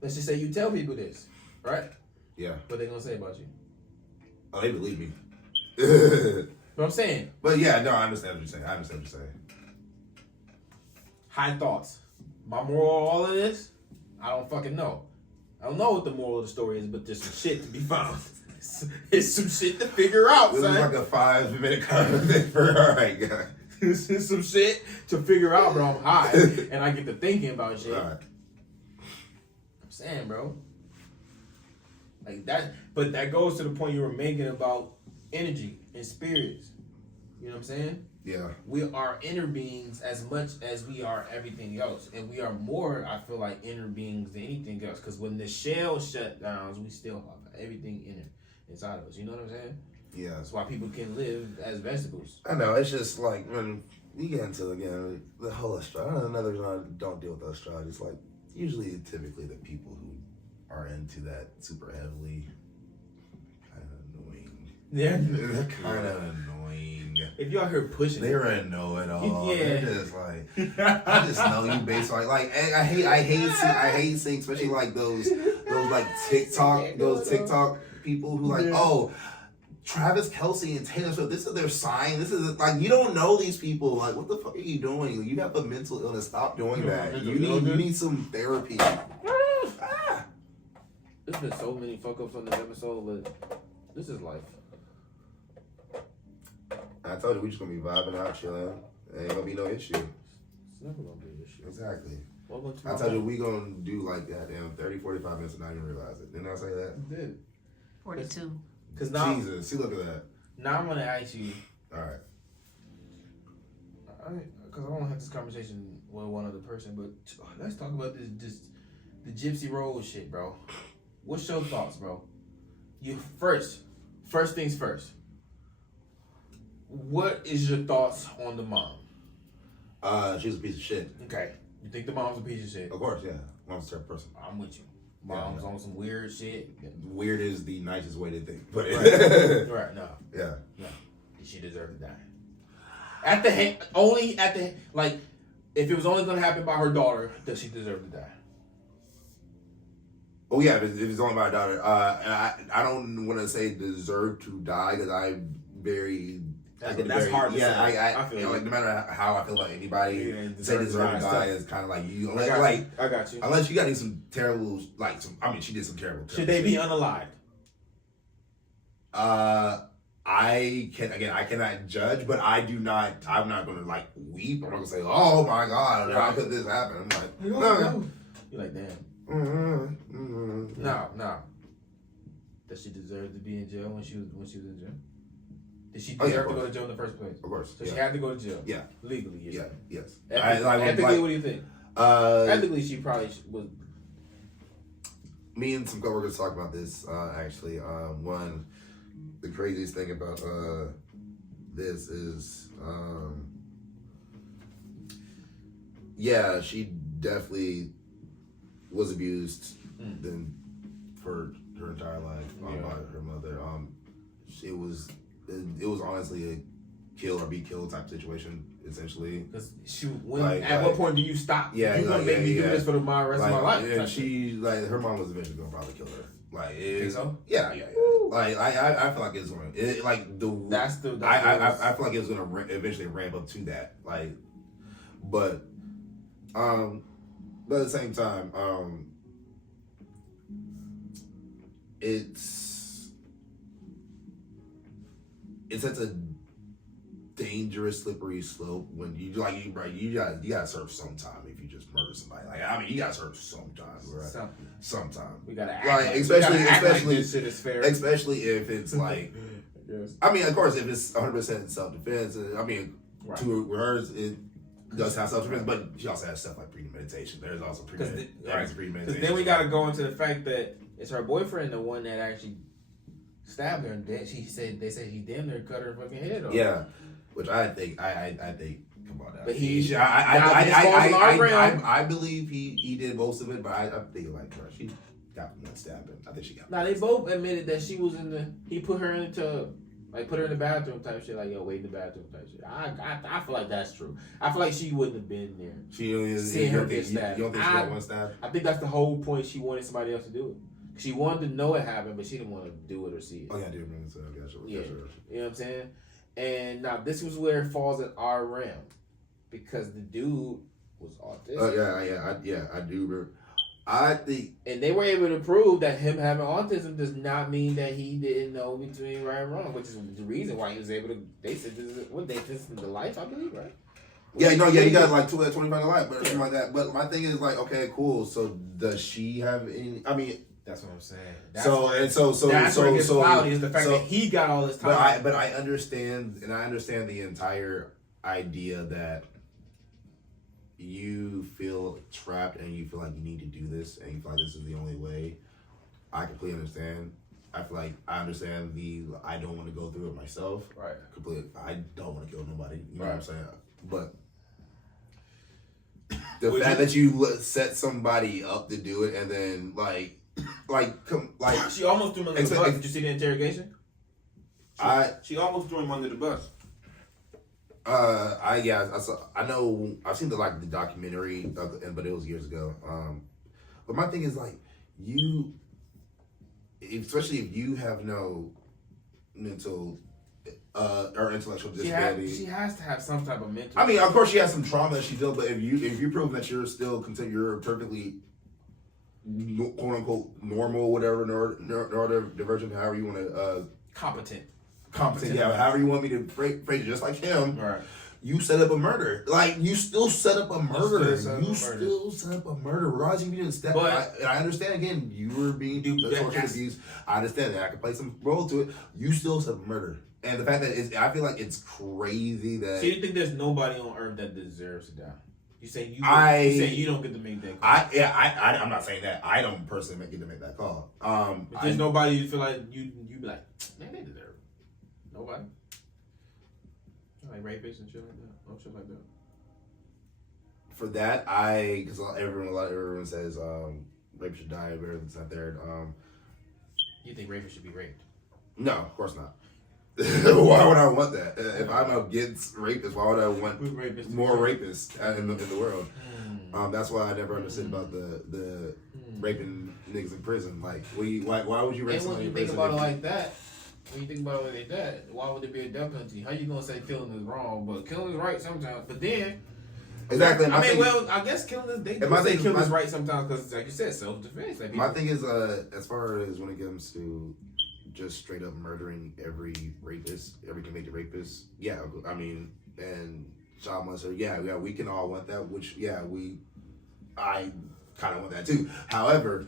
Let's just say you tell people this, right? Yeah. What they gonna say about you? Oh, they believe me. What I'm saying. But yeah, no, I understand what you're saying. High thoughts. My moral of all of this, I don't fucking know. I don't know what the moral of the story is, but there's some shit to be found. It's some shit to figure out, This son. is like a 5-minute conversation. All right, guys. This is some shit to figure out, bro. I'm high, and I get to thinking about shit. All right. I'm saying, bro. Like that, but that goes to the point you were making about energy and spirits. You know what I'm saying? Yeah. We are inner beings as much as we are everything else. And we are more, I feel like, inner beings than anything else. Because when the shell shut down, we still have everything inside of us. You know what I'm saying? Yeah. That's why people can live as vegetables. I know. It's just like when you get into, again, the whole astrology. Another reason I don't deal with astrology is like, typically the people who are into that super heavily kind of annoying. Yeah. They're kind of annoying. If you out here pushing They're a know-it-all. Yeah. They're just like, I just know you based on like I hate seeing especially like those like TikTok people who like, oh, Travis Kelce and Taylor Swift, this is their sign. This is like, you don't know these people. Like, what the fuck are you doing? You have a mental illness. Stop doing that. You need some therapy. There's been so many fuck ups on this episode, but this is life. I told you we just gonna be vibing out, chilling. Ain't gonna be no issue. It's never gonna be an issue. Exactly. Welcome to I my told you life. we gonna do like that damn 30, 45 minutes and not even realize it. Didn't I say that? You did. 42. Cause now, Jesus, see, look at that. now I'm gonna ask you. All right. Because I want to have this conversation with one other person, but let's talk about this the Gypsy Rose shit, bro. What's your thoughts, bro? You first things first. What is your thoughts on the mom? She's a piece of shit. Okay, you think the mom's a piece of shit? Of course, yeah. Mom's a terrible person. I'm with you. Mom's on some weird shit. Weird is the nicest way to think. But Right, no. Yeah. No. She deserved to die. At the like, if it was only gonna happen by her daughter, does she deserve to die? Oh yeah, if it's only my daughter. I don't want to say deserve to die because I'm very. That's hard to say. Yeah, I feel like no matter how I feel about anybody, say deserve to die is kind of like you. I got you. Unless you got to do some terrible, she did some terrible. Should they be unalived? I cannot judge, but I'm not gonna like weep. I'm not gonna say, "Oh my God, how could this happen?" I'm like, no. You're like, damn. No. Does she deserve to be in jail when she was in jail? Did she deserve to go to jail in the first place? Of course. So she had to go to jail. Yeah. Legally. Yeah. Yes. Ethically, what do you think? Ethically, she probably was. Me and some coworkers talked about this actually. One, the craziest thing about this is, she definitely was abused then for her entire life by her mother. It was honestly a kill or be killed type situation, essentially. Because at what point do you stop? Yeah, you gonna make me do this for the rest of my life? And her mom was eventually gonna probably kill her. Think so? Yeah. Like I feel like it's gonna I feel like it's gonna eventually ramp up to that. Like, but at the same time, it's such a dangerous, slippery slope when you gotta serve sometime if you just murder somebody. Like, you gotta serve sometime, right? Sometime. We gotta act like especially this shit is fair. Especially if it's like, yes. I mean, of course, if it's 100% self-defense, right. To hers, it does have self-defense, but she also has stuff like premeditation. There's also premeditation. Because then we gotta go into the fact that it's her boyfriend, the one that actually stabbed her, and they said he damn near cut her fucking head off. Yeah, which I think come on now. But I believe he did most of it, but I think like her, she got one stabbing. I think she got. Now they both admitted that she was he put her in the tub, like put her in the bathroom type shit, like yo wait in the bathroom type shit. I feel like that's true. I feel like she wouldn't have been there. Seeing her get stabbed. You don't think she got one stabbed? I think that's the whole point. She wanted somebody else to do it. She wanted to know it happened, but she didn't want to do it or see it. Oh yeah, I do remember that. Gotcha. You know what I'm saying? And now this was where it falls in our realm, because the dude was autistic. I do remember. I think, and they were able to prove that him having autism does not mean that he didn't know between right and wrong, which is the reason why he was able to. They said this is the life, I believe, right? he got like 25 to life, but something like that. But my thing is like, okay, cool. So does she have any? I mean, that's what I'm saying. That's where it gets cloudy is the fact that he got all this time. But I understand, and I understand the entire idea that you feel trapped and you feel like you need to do this and you feel like this is the only way. I completely understand. I feel like I understand I don't want to go through it myself. Right. Completely. I don't want to kill nobody. You know right. what I'm saying? But the fact that you set somebody up to do it and then like she almost threw him under the bus. Did you see the interrogation? She almost threw him under the bus. I know I've seen the documentary, but it was years ago. But my thing is like especially if you have no mental or intellectual disability, she has to have some type of mental. I mean, of course, she has some trauma that she feels, but if you prove that you're still you're perfectly quote unquote normal, whatever, neurodivergent, however you want to competent, yeah, however you want me to phrase it, just like him. Right. You set up a murder. Like, you still set up a murder. You still set up a murder. Regardless if you didn't step up. I understand, again, you were being abused. I understand that. I can play some role to it. You still set up a murder. And the fact that I feel like it's crazy that... So you think there's nobody on earth that deserves to die? You say you don't get to make that call. I'm not saying that. I don't personally get to make that call. If there's nobody you feel like you be like, man, they deserve it. Nobody. Like rapists and shit like that. No shit like that. For that, because everyone says rape should die, everyone's not there. You think rapists should be raped? No, of course not. Why would I want that? If I'm against rapists, why would I want more rapists in the world? That's why I never understood about the raping niggas in prison. Like, why would you rape somebody in prison? When you think about it like that, why would there be a death penalty? How you gonna say killing is wrong, but killing is right sometimes? But then, exactly. I guess killing is killing is right sometimes because, like you said, self-defense. Like, my thing is, as far as when it comes to just straight up murdering every convicted rapist, yeah, I mean, and child molester, yeah, we can all want that. Which, I kind of want that too. However,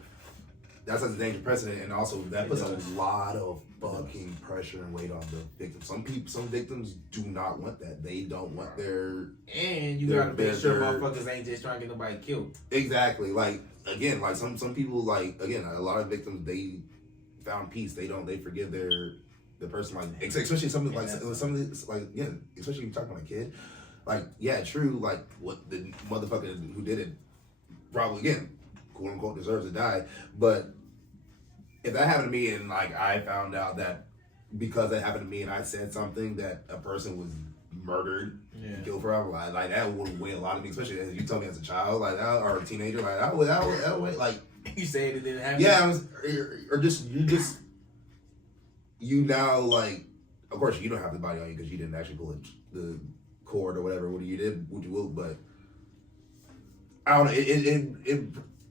that's a dangerous precedent, and also that puts a lot of fucking pressure and weight on the victim. Some victims do not want that. They don't want and you gotta make sure motherfuckers ain't just trying to get nobody killed. Exactly. Like, again, like some people, like, again, a lot of victims, they found peace. They forgive the person, like, especially something like again, especially if you're talking about a kid. Like, yeah, true. Like, what the motherfucker who did it probably, again, quote unquote, deserves to die. But if that happened to me and like I found out that because that happened to me and I said something that a person was murdered, killed forever, like that would weigh a lot of me, especially as you told me as a child, like that, or a teenager, like that would like you said it didn't happen. Yeah, you now, like, of course you don't have the body on you because you didn't actually pull the cord or whatever. What you did, what you will, but I don't know.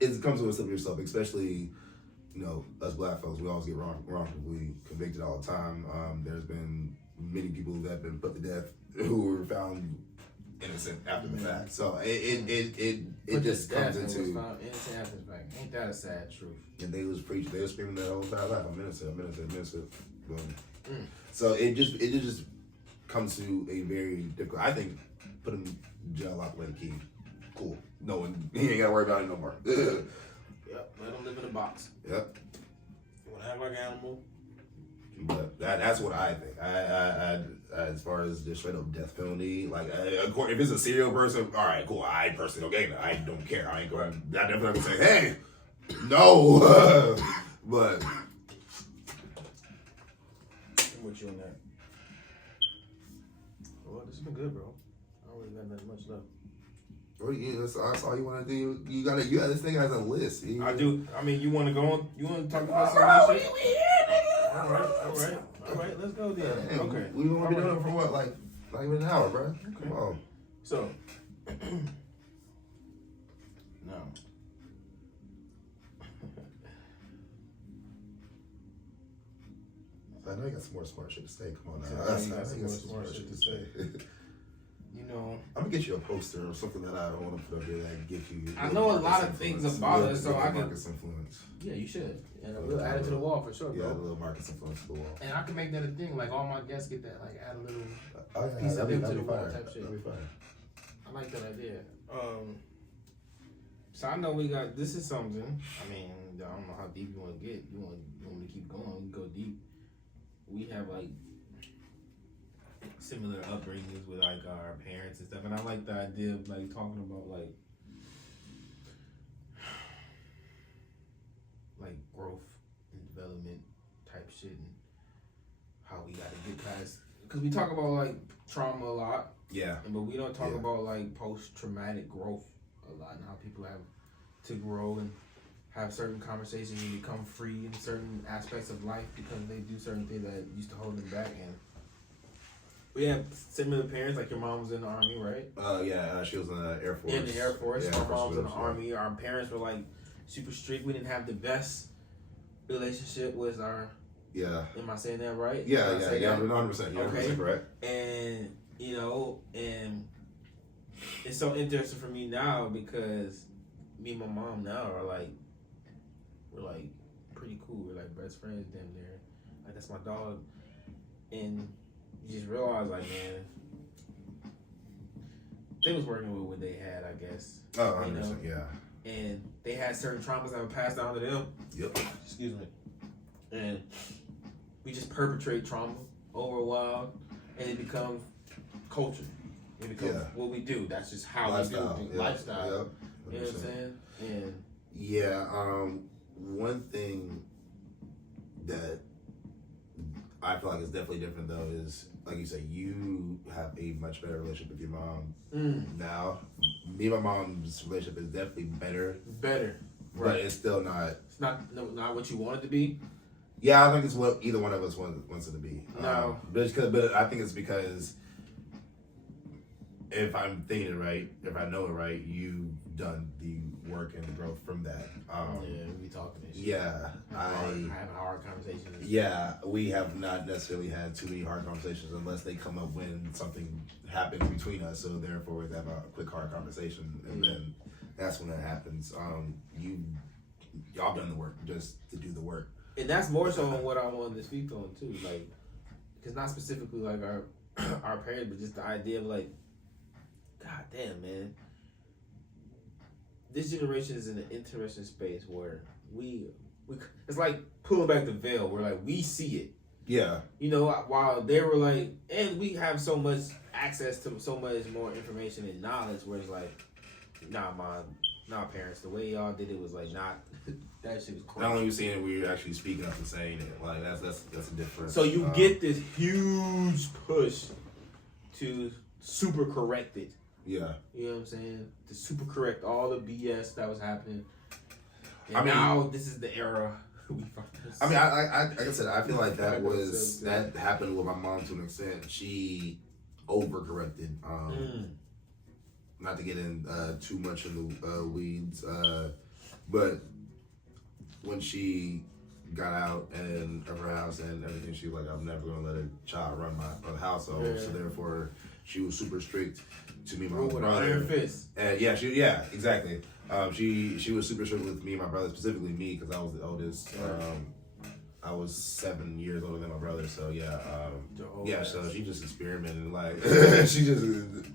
It comes with a slippery slope, especially, you know, us black folks. We always get wrongfully convicted all the time. There's been many people that have been put to death who were found innocent after the fact. So it just comes into innocent after the fact. Ain't that a sad truth? And they was preaching, they was screaming their whole entire life, I'm innocent. Boom. So it just comes to a very difficult. I think put him in jail lock away the key. Cool. No one, he ain't gotta worry about it no more. Yep, let him live in a box. Yep. You wanna act like an animal? But that's what I think. I as far as the straight up death penalty, like, if it's a serial person, all right, cool. I personally I don't care. I ain't going. I definitely not gonna say, hey, no. But I'm with you on that. Well, this has been good, bro. I don't really got that much left. That's all you want to do. You got this thing has a list. I do. I mean, you want to go on? You want to talk about some of this shit? We here, nigga. All right. Let's go then. Damn, okay. We want to be doing it for what? Like not even an hour, bro. Okay. Come on. So, now, I know you got some more smart shit to say. Come on now. Yeah, I you know got you got some some more smart shit to say. You know, I'm gonna get you a poster or something that I want to put up there that give you. I know a lot of things about us, so I can. Marcus influence. Yeah, you should. And we'll add it to the wall for sure, Yeah, bro. a little Marcus influence to the wall. And I can make that a thing. Like all my guests get that. Like add a little Oh, piece of them to that'd the be wall fire. type shit. That'd be fire. I like that idea. So I know we got. This is something. I mean, I don't know how deep you want to get. You want me to keep going? We can go deep. We have like similar upbringings with like our parents and stuff, and I like the idea of like talking about like growth and development type shit and how we got to get past. Because we talk about like trauma a lot, Yeah. but we don't talk about like post traumatic growth a lot and how people have to grow and have certain conversations and become free in certain aspects of life because they do certain things that used to hold them back. And we have similar parents, like your mom was in the Army, right? Yeah, she was in the Air Force. In the Air Force. Yeah, My mom was in the yeah. Army. Our parents were like super strict. We didn't have the best relationship with our. Yeah. Am I saying that right? Yeah, Did I say that? 100%. Yeah, Okay. 100% correct. And you know, and it's so interesting for me now because me and my mom now are like, we're like pretty cool. We're like best friends damn near. Like that's my dog. And you just realize like, man, they was working with what they had, I guess. Oh, 100%, you know? yeah. And they had certain traumas that were passed down to them. Yep. Excuse me. And we just perpetrate trauma over a while, and it becomes culture. It becomes what we do. That's just how we do things. Lifestyle. Yep. You know what I'm saying? And yeah, one thing that I feel like is definitely different though is, like you said, you have a much better relationship with your mom now. Me and my mom's relationship is definitely better. Better. But Right. it's still not. It's not what you want it to be. Yeah, I think it's what either one of us wants it to be. No. But I think it's because if I'm thinking it right, if I know it right, you've done the work and the growth from that. Yeah, we talking this shit. Yeah, I have a hard conversation. Yeah, we have not necessarily had too many hard conversations unless they come up when something happens between us. So therefore, we have a quick hard conversation, and then that's when that happens. Y'all done the work just to do the work. And that's more so on what I wanted to speak on too, like, because not specifically like our parents, but just the idea of like, god damn, man, this generation is in an interesting space where we it's like pulling back the veil. Where like we see it, Yeah, you know, while they were like, and we have so much access to so much more information and knowledge. Where it's like, nah, parents, the way y'all did it was like not. That shit was crazy. not only you seeing it, we're actually speaking up and saying it. Like that's a difference. So you get this huge push to super correct it. Yeah. You know what I'm saying? To super correct all the BS that was happening. And I mean, now this is the era. I mean, I like I said, I feel like that happened with my mom to an extent. She overcorrected. Not to get in too much in the weeds, but when she got out and of her house and everything, she was like, I'm never gonna let a child run my household. Yeah. So therefore, she was super strict to me and my brother. Iron fist. And exactly. She was super strict with me and my brother, specifically me, because I was the oldest. I was 7 years older than my brother, so so she just experimented, like she just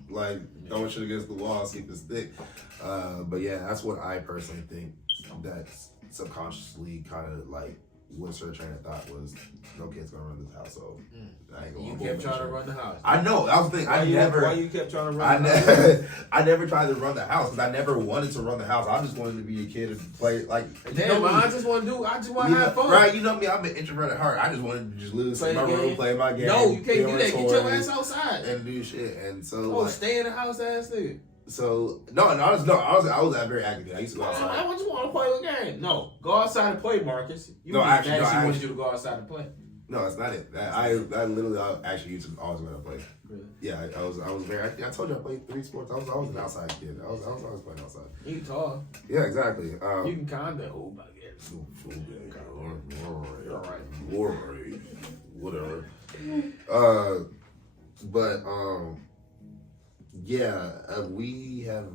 like throwing shit against the wall, see if it stick. But yeah, that's what I personally think that's subconsciously kind of like what's her train of thought was, no kid's gonna run this household. You kept trying to run the house. I know. That was the thing. Why you kept trying to run the house? I never tried to run the house because I never wanted to run the house. I just wanted to be a kid and play like. Damn, man, I just want to have fun. Right, you know me. I'm an introvert at heart. I just wanted to just live in my room, play my game. No, you can't do that. Get your ass outside and do shit. And so, stay in the house, ass nigga. So I was very active. I used to go outside. I just want to play the game. No, go outside and play, Marcus. She wanted you to go outside and play. No, that's not it. I literally actually used to always go to play. Really? Yeah, I was very. I told you I played 3 sports. I was an outside kid. I was always playing outside. You tall. Yeah, exactly. You can kind of hold my guess. All right. We have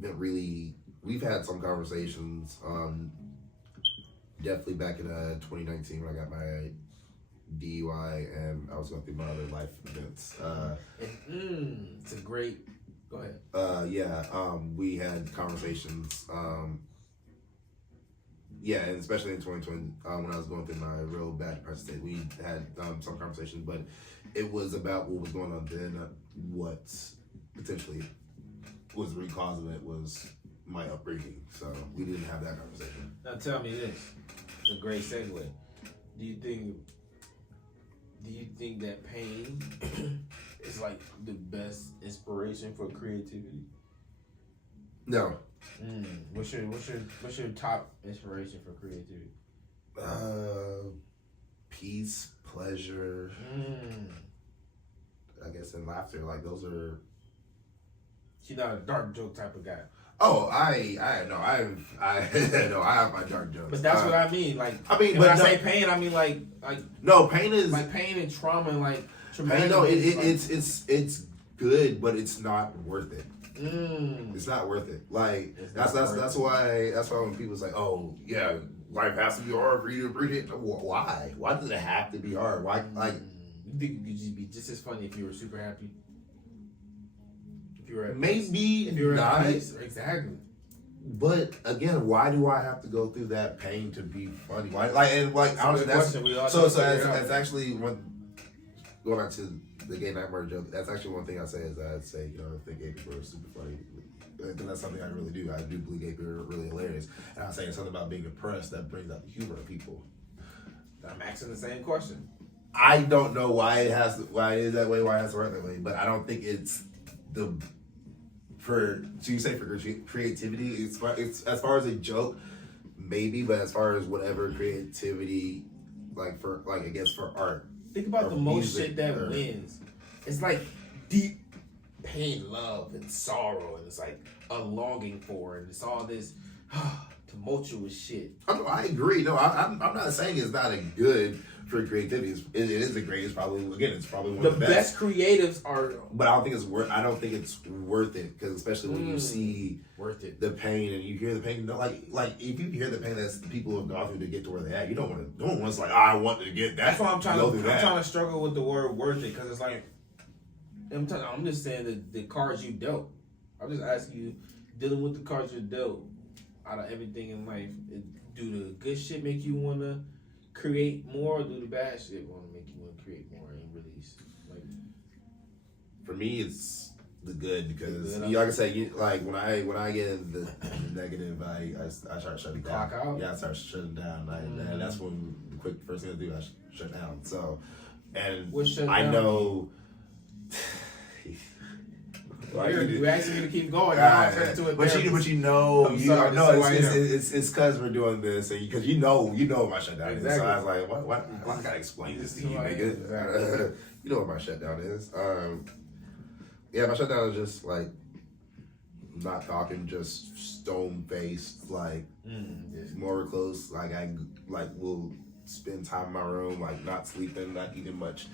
been really. We've had some conversations. Definitely back in 2019 when I got my DUI and I was going through my other life events. It's a great. Go ahead. We had conversations. And especially in 2020 when I was going through my real bad depressive state, we had some conversations, but it was about what was going on then. What potentially was the root cause of it was my upbringing. So we didn't have that conversation. Now tell me this. It's a great segue. Do you think that pain is like the best inspiration for creativity? No. What's your top inspiration for creativity? Peace, pleasure, I guess, and laughter. Like those are. She's not a dark joke type of guy. Oh, I have my dark jokes. But that's what I mean. Like, when I say pain, I mean like no, pain is like pain and trauma and like pain. No, it's good, but it's not worth it. It's not worth it. Like that's why when people say, "Oh, yeah, life has to be hard for you to appreciate." Why? Why does it have to be hard? Why? Like, you think it could just be just as funny if you were super happy? If you were at maybe if you were not at peace? Exactly. But again, why do I have to go through that pain to be funny? Why? Honestly, that's actually one. Going back to the gay nightmare joke, that's actually one thing I say is I'd say, I think gay people are super funny. Because that's something I really do. I do believe gay people are really hilarious. And I'm saying something about being oppressed that brings out the humor of people. I'm asking the same question. I don't know why it is that way, why it has to work that way, but I don't think it's for creativity, it's as far as a joke, maybe, but as far as whatever creativity, for art. Think about the most shit that wins. It's like deep pain, love, and sorrow, and it's like a longing for, and it's all this tumultuous shit. I agree. No, I'm not saying it's not a good for creativity. It is a great. It's probably one of the best creatives are. But I don't think it's worth. I don't think it's worth it because especially when you see worth it the pain and you hear the pain. Like if you hear the pain that people have gone through to get to where they're at, you don't want to. No one's like, I want to get that. That's why I'm trying to struggle with the word worth it because it's like I'm just saying that the cards you dealt. I'm just asking you, dealing with the cards you dealt. Out of everything in life, do the good shit make you want to create more, or do the bad shit want to make you want to create more and release? Like, for me, it's the good because, like I said, when I get in the negative, I start shutting down. Clock out. Yeah, I start shutting down, and that's when the first thing I do, I shut down. So, and I know. You asking me to keep going. But you know, it's because we're doing this, and because you know what my shutdown is. So I was like, what? I gotta explain this to you, nigga. Exactly. You know what my shutdown is. My shutdown is just like not talking, just stone faced, like more recluse. Like I will spend time in my room, like not sleeping, not eating much.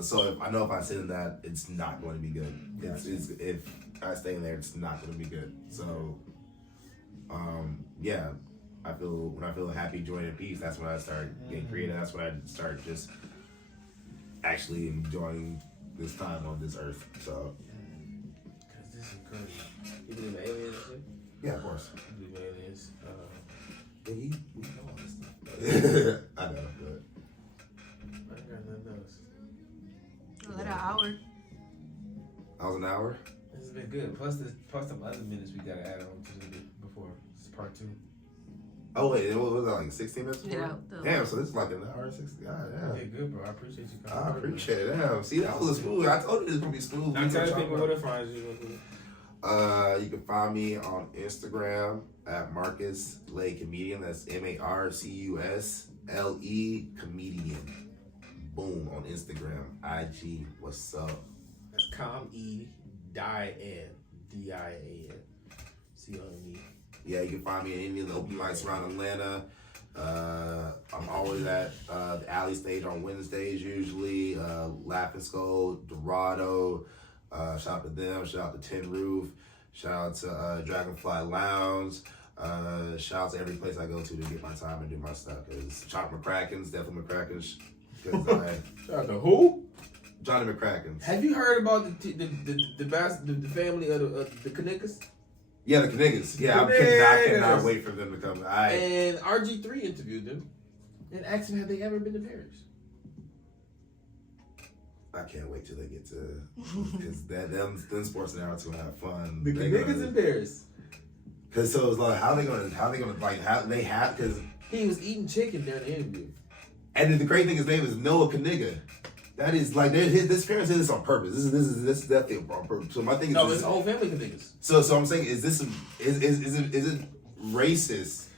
So if I sit in that, it's not going to be good. If I stay in there, it's not going to be good. So, I feel happy, joy, and peace. That's when I start getting creative. That's when I start just actually enjoying this time on this earth. So, because this is crazy. You believe in aliens? Yeah, of course. You believe in aliens? We know all this stuff. I know, but I ain't got nothing else. An hour. That was an hour? This has been good. Plus some other minutes we gotta add on to before. This is part 2. Oh wait, what was that, like 16 minutes before? Yeah. Damn, so this is like an hour and 60. God, damn. Okay, good, bro. I appreciate you coming. I appreciate it. Damn. See, that was a smooth. I told you this was gonna be smooth. Now tell people where to find you. You can find me on Instagram at Marcus Lay Comedian. That's MarcusLe Comedian. Boom, on Instagram. IG, what's up? That's ComEDian. COME. Yeah, you can find me at any of the open mics around Atlanta. I'm always at the Alley stage on Wednesdays usually. Laughing Skull, Dorado. Shout out to them. Shout out to Tin Roof. Shout out to Dragonfly Lounge. Shout out to every place I go to get my time and do my stuff. Cause Johnny McCracken's definitely McCracken's. Shout out to who? Johnny McCracken's. Have you heard about the family of the Knickas? Yeah, the Knickas. Yeah, I cannot wait for them to come. And RG3 interviewed them and asked them, have they ever been to Paris? I can't wait till they get to, because them sports announcers gonna have fun. The Knickas in Paris. Cause so it's like, how they gonna because he was eating chicken during the interview. And the great thing, his name is Noah Kaniga. That is like his parents did this on purpose. This is definitely on purpose. So my thing is, no, his whole family Kanigas. So I'm saying, is it racist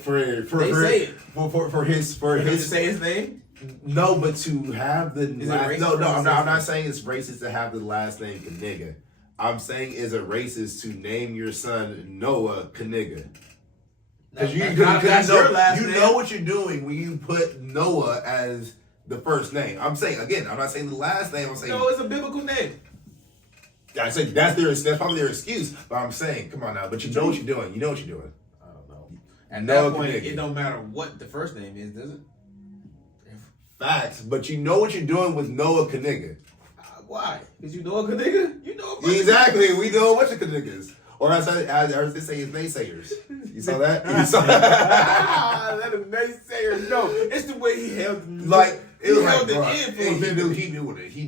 for his to say his name? No, but to have the I'm not saying it's racist to have the last name Kaniga. I'm saying, is it racist to name your son Noah Kaniga? Because you know what you're doing when you put Noah as the first name. I'm saying, again, I'm not saying the last name. I'm saying no, it's a biblical name. I say that's probably their excuse. But I'm saying, come on now. But you know what you're doing. You know what you're doing. I don't know. At that point, it don't matter what the first name is, does it? Facts. But you know what you're doing with Noah Kaniga. Why? Because you know a Kaniga? You know exactly. We know a bunch of Kanigas. Or as they say, it's naysayers. You saw that? You saw that? Let him naysayer know. It's the way he held the like it was held like, it in for him. He knew it. He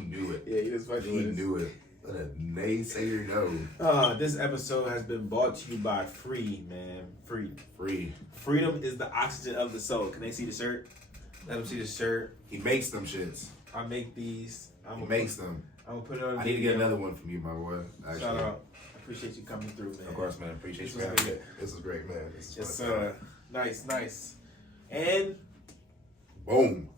knew it. Yeah, he was fucking He knew it. Let a naysayer know. This episode has been brought to you by Free, man. Free. Freedom is the oxygen of the soul. Can they see the shirt? Let them see the shirt. He makes them shits. I make these. He makes them. I'm gonna put it on. I need to get another one from you, my boy. Actually. Shout out. I appreciate you coming through, man. Of course, man. Appreciate you having me. This is great, man. Yes, sir. Nice. And boom.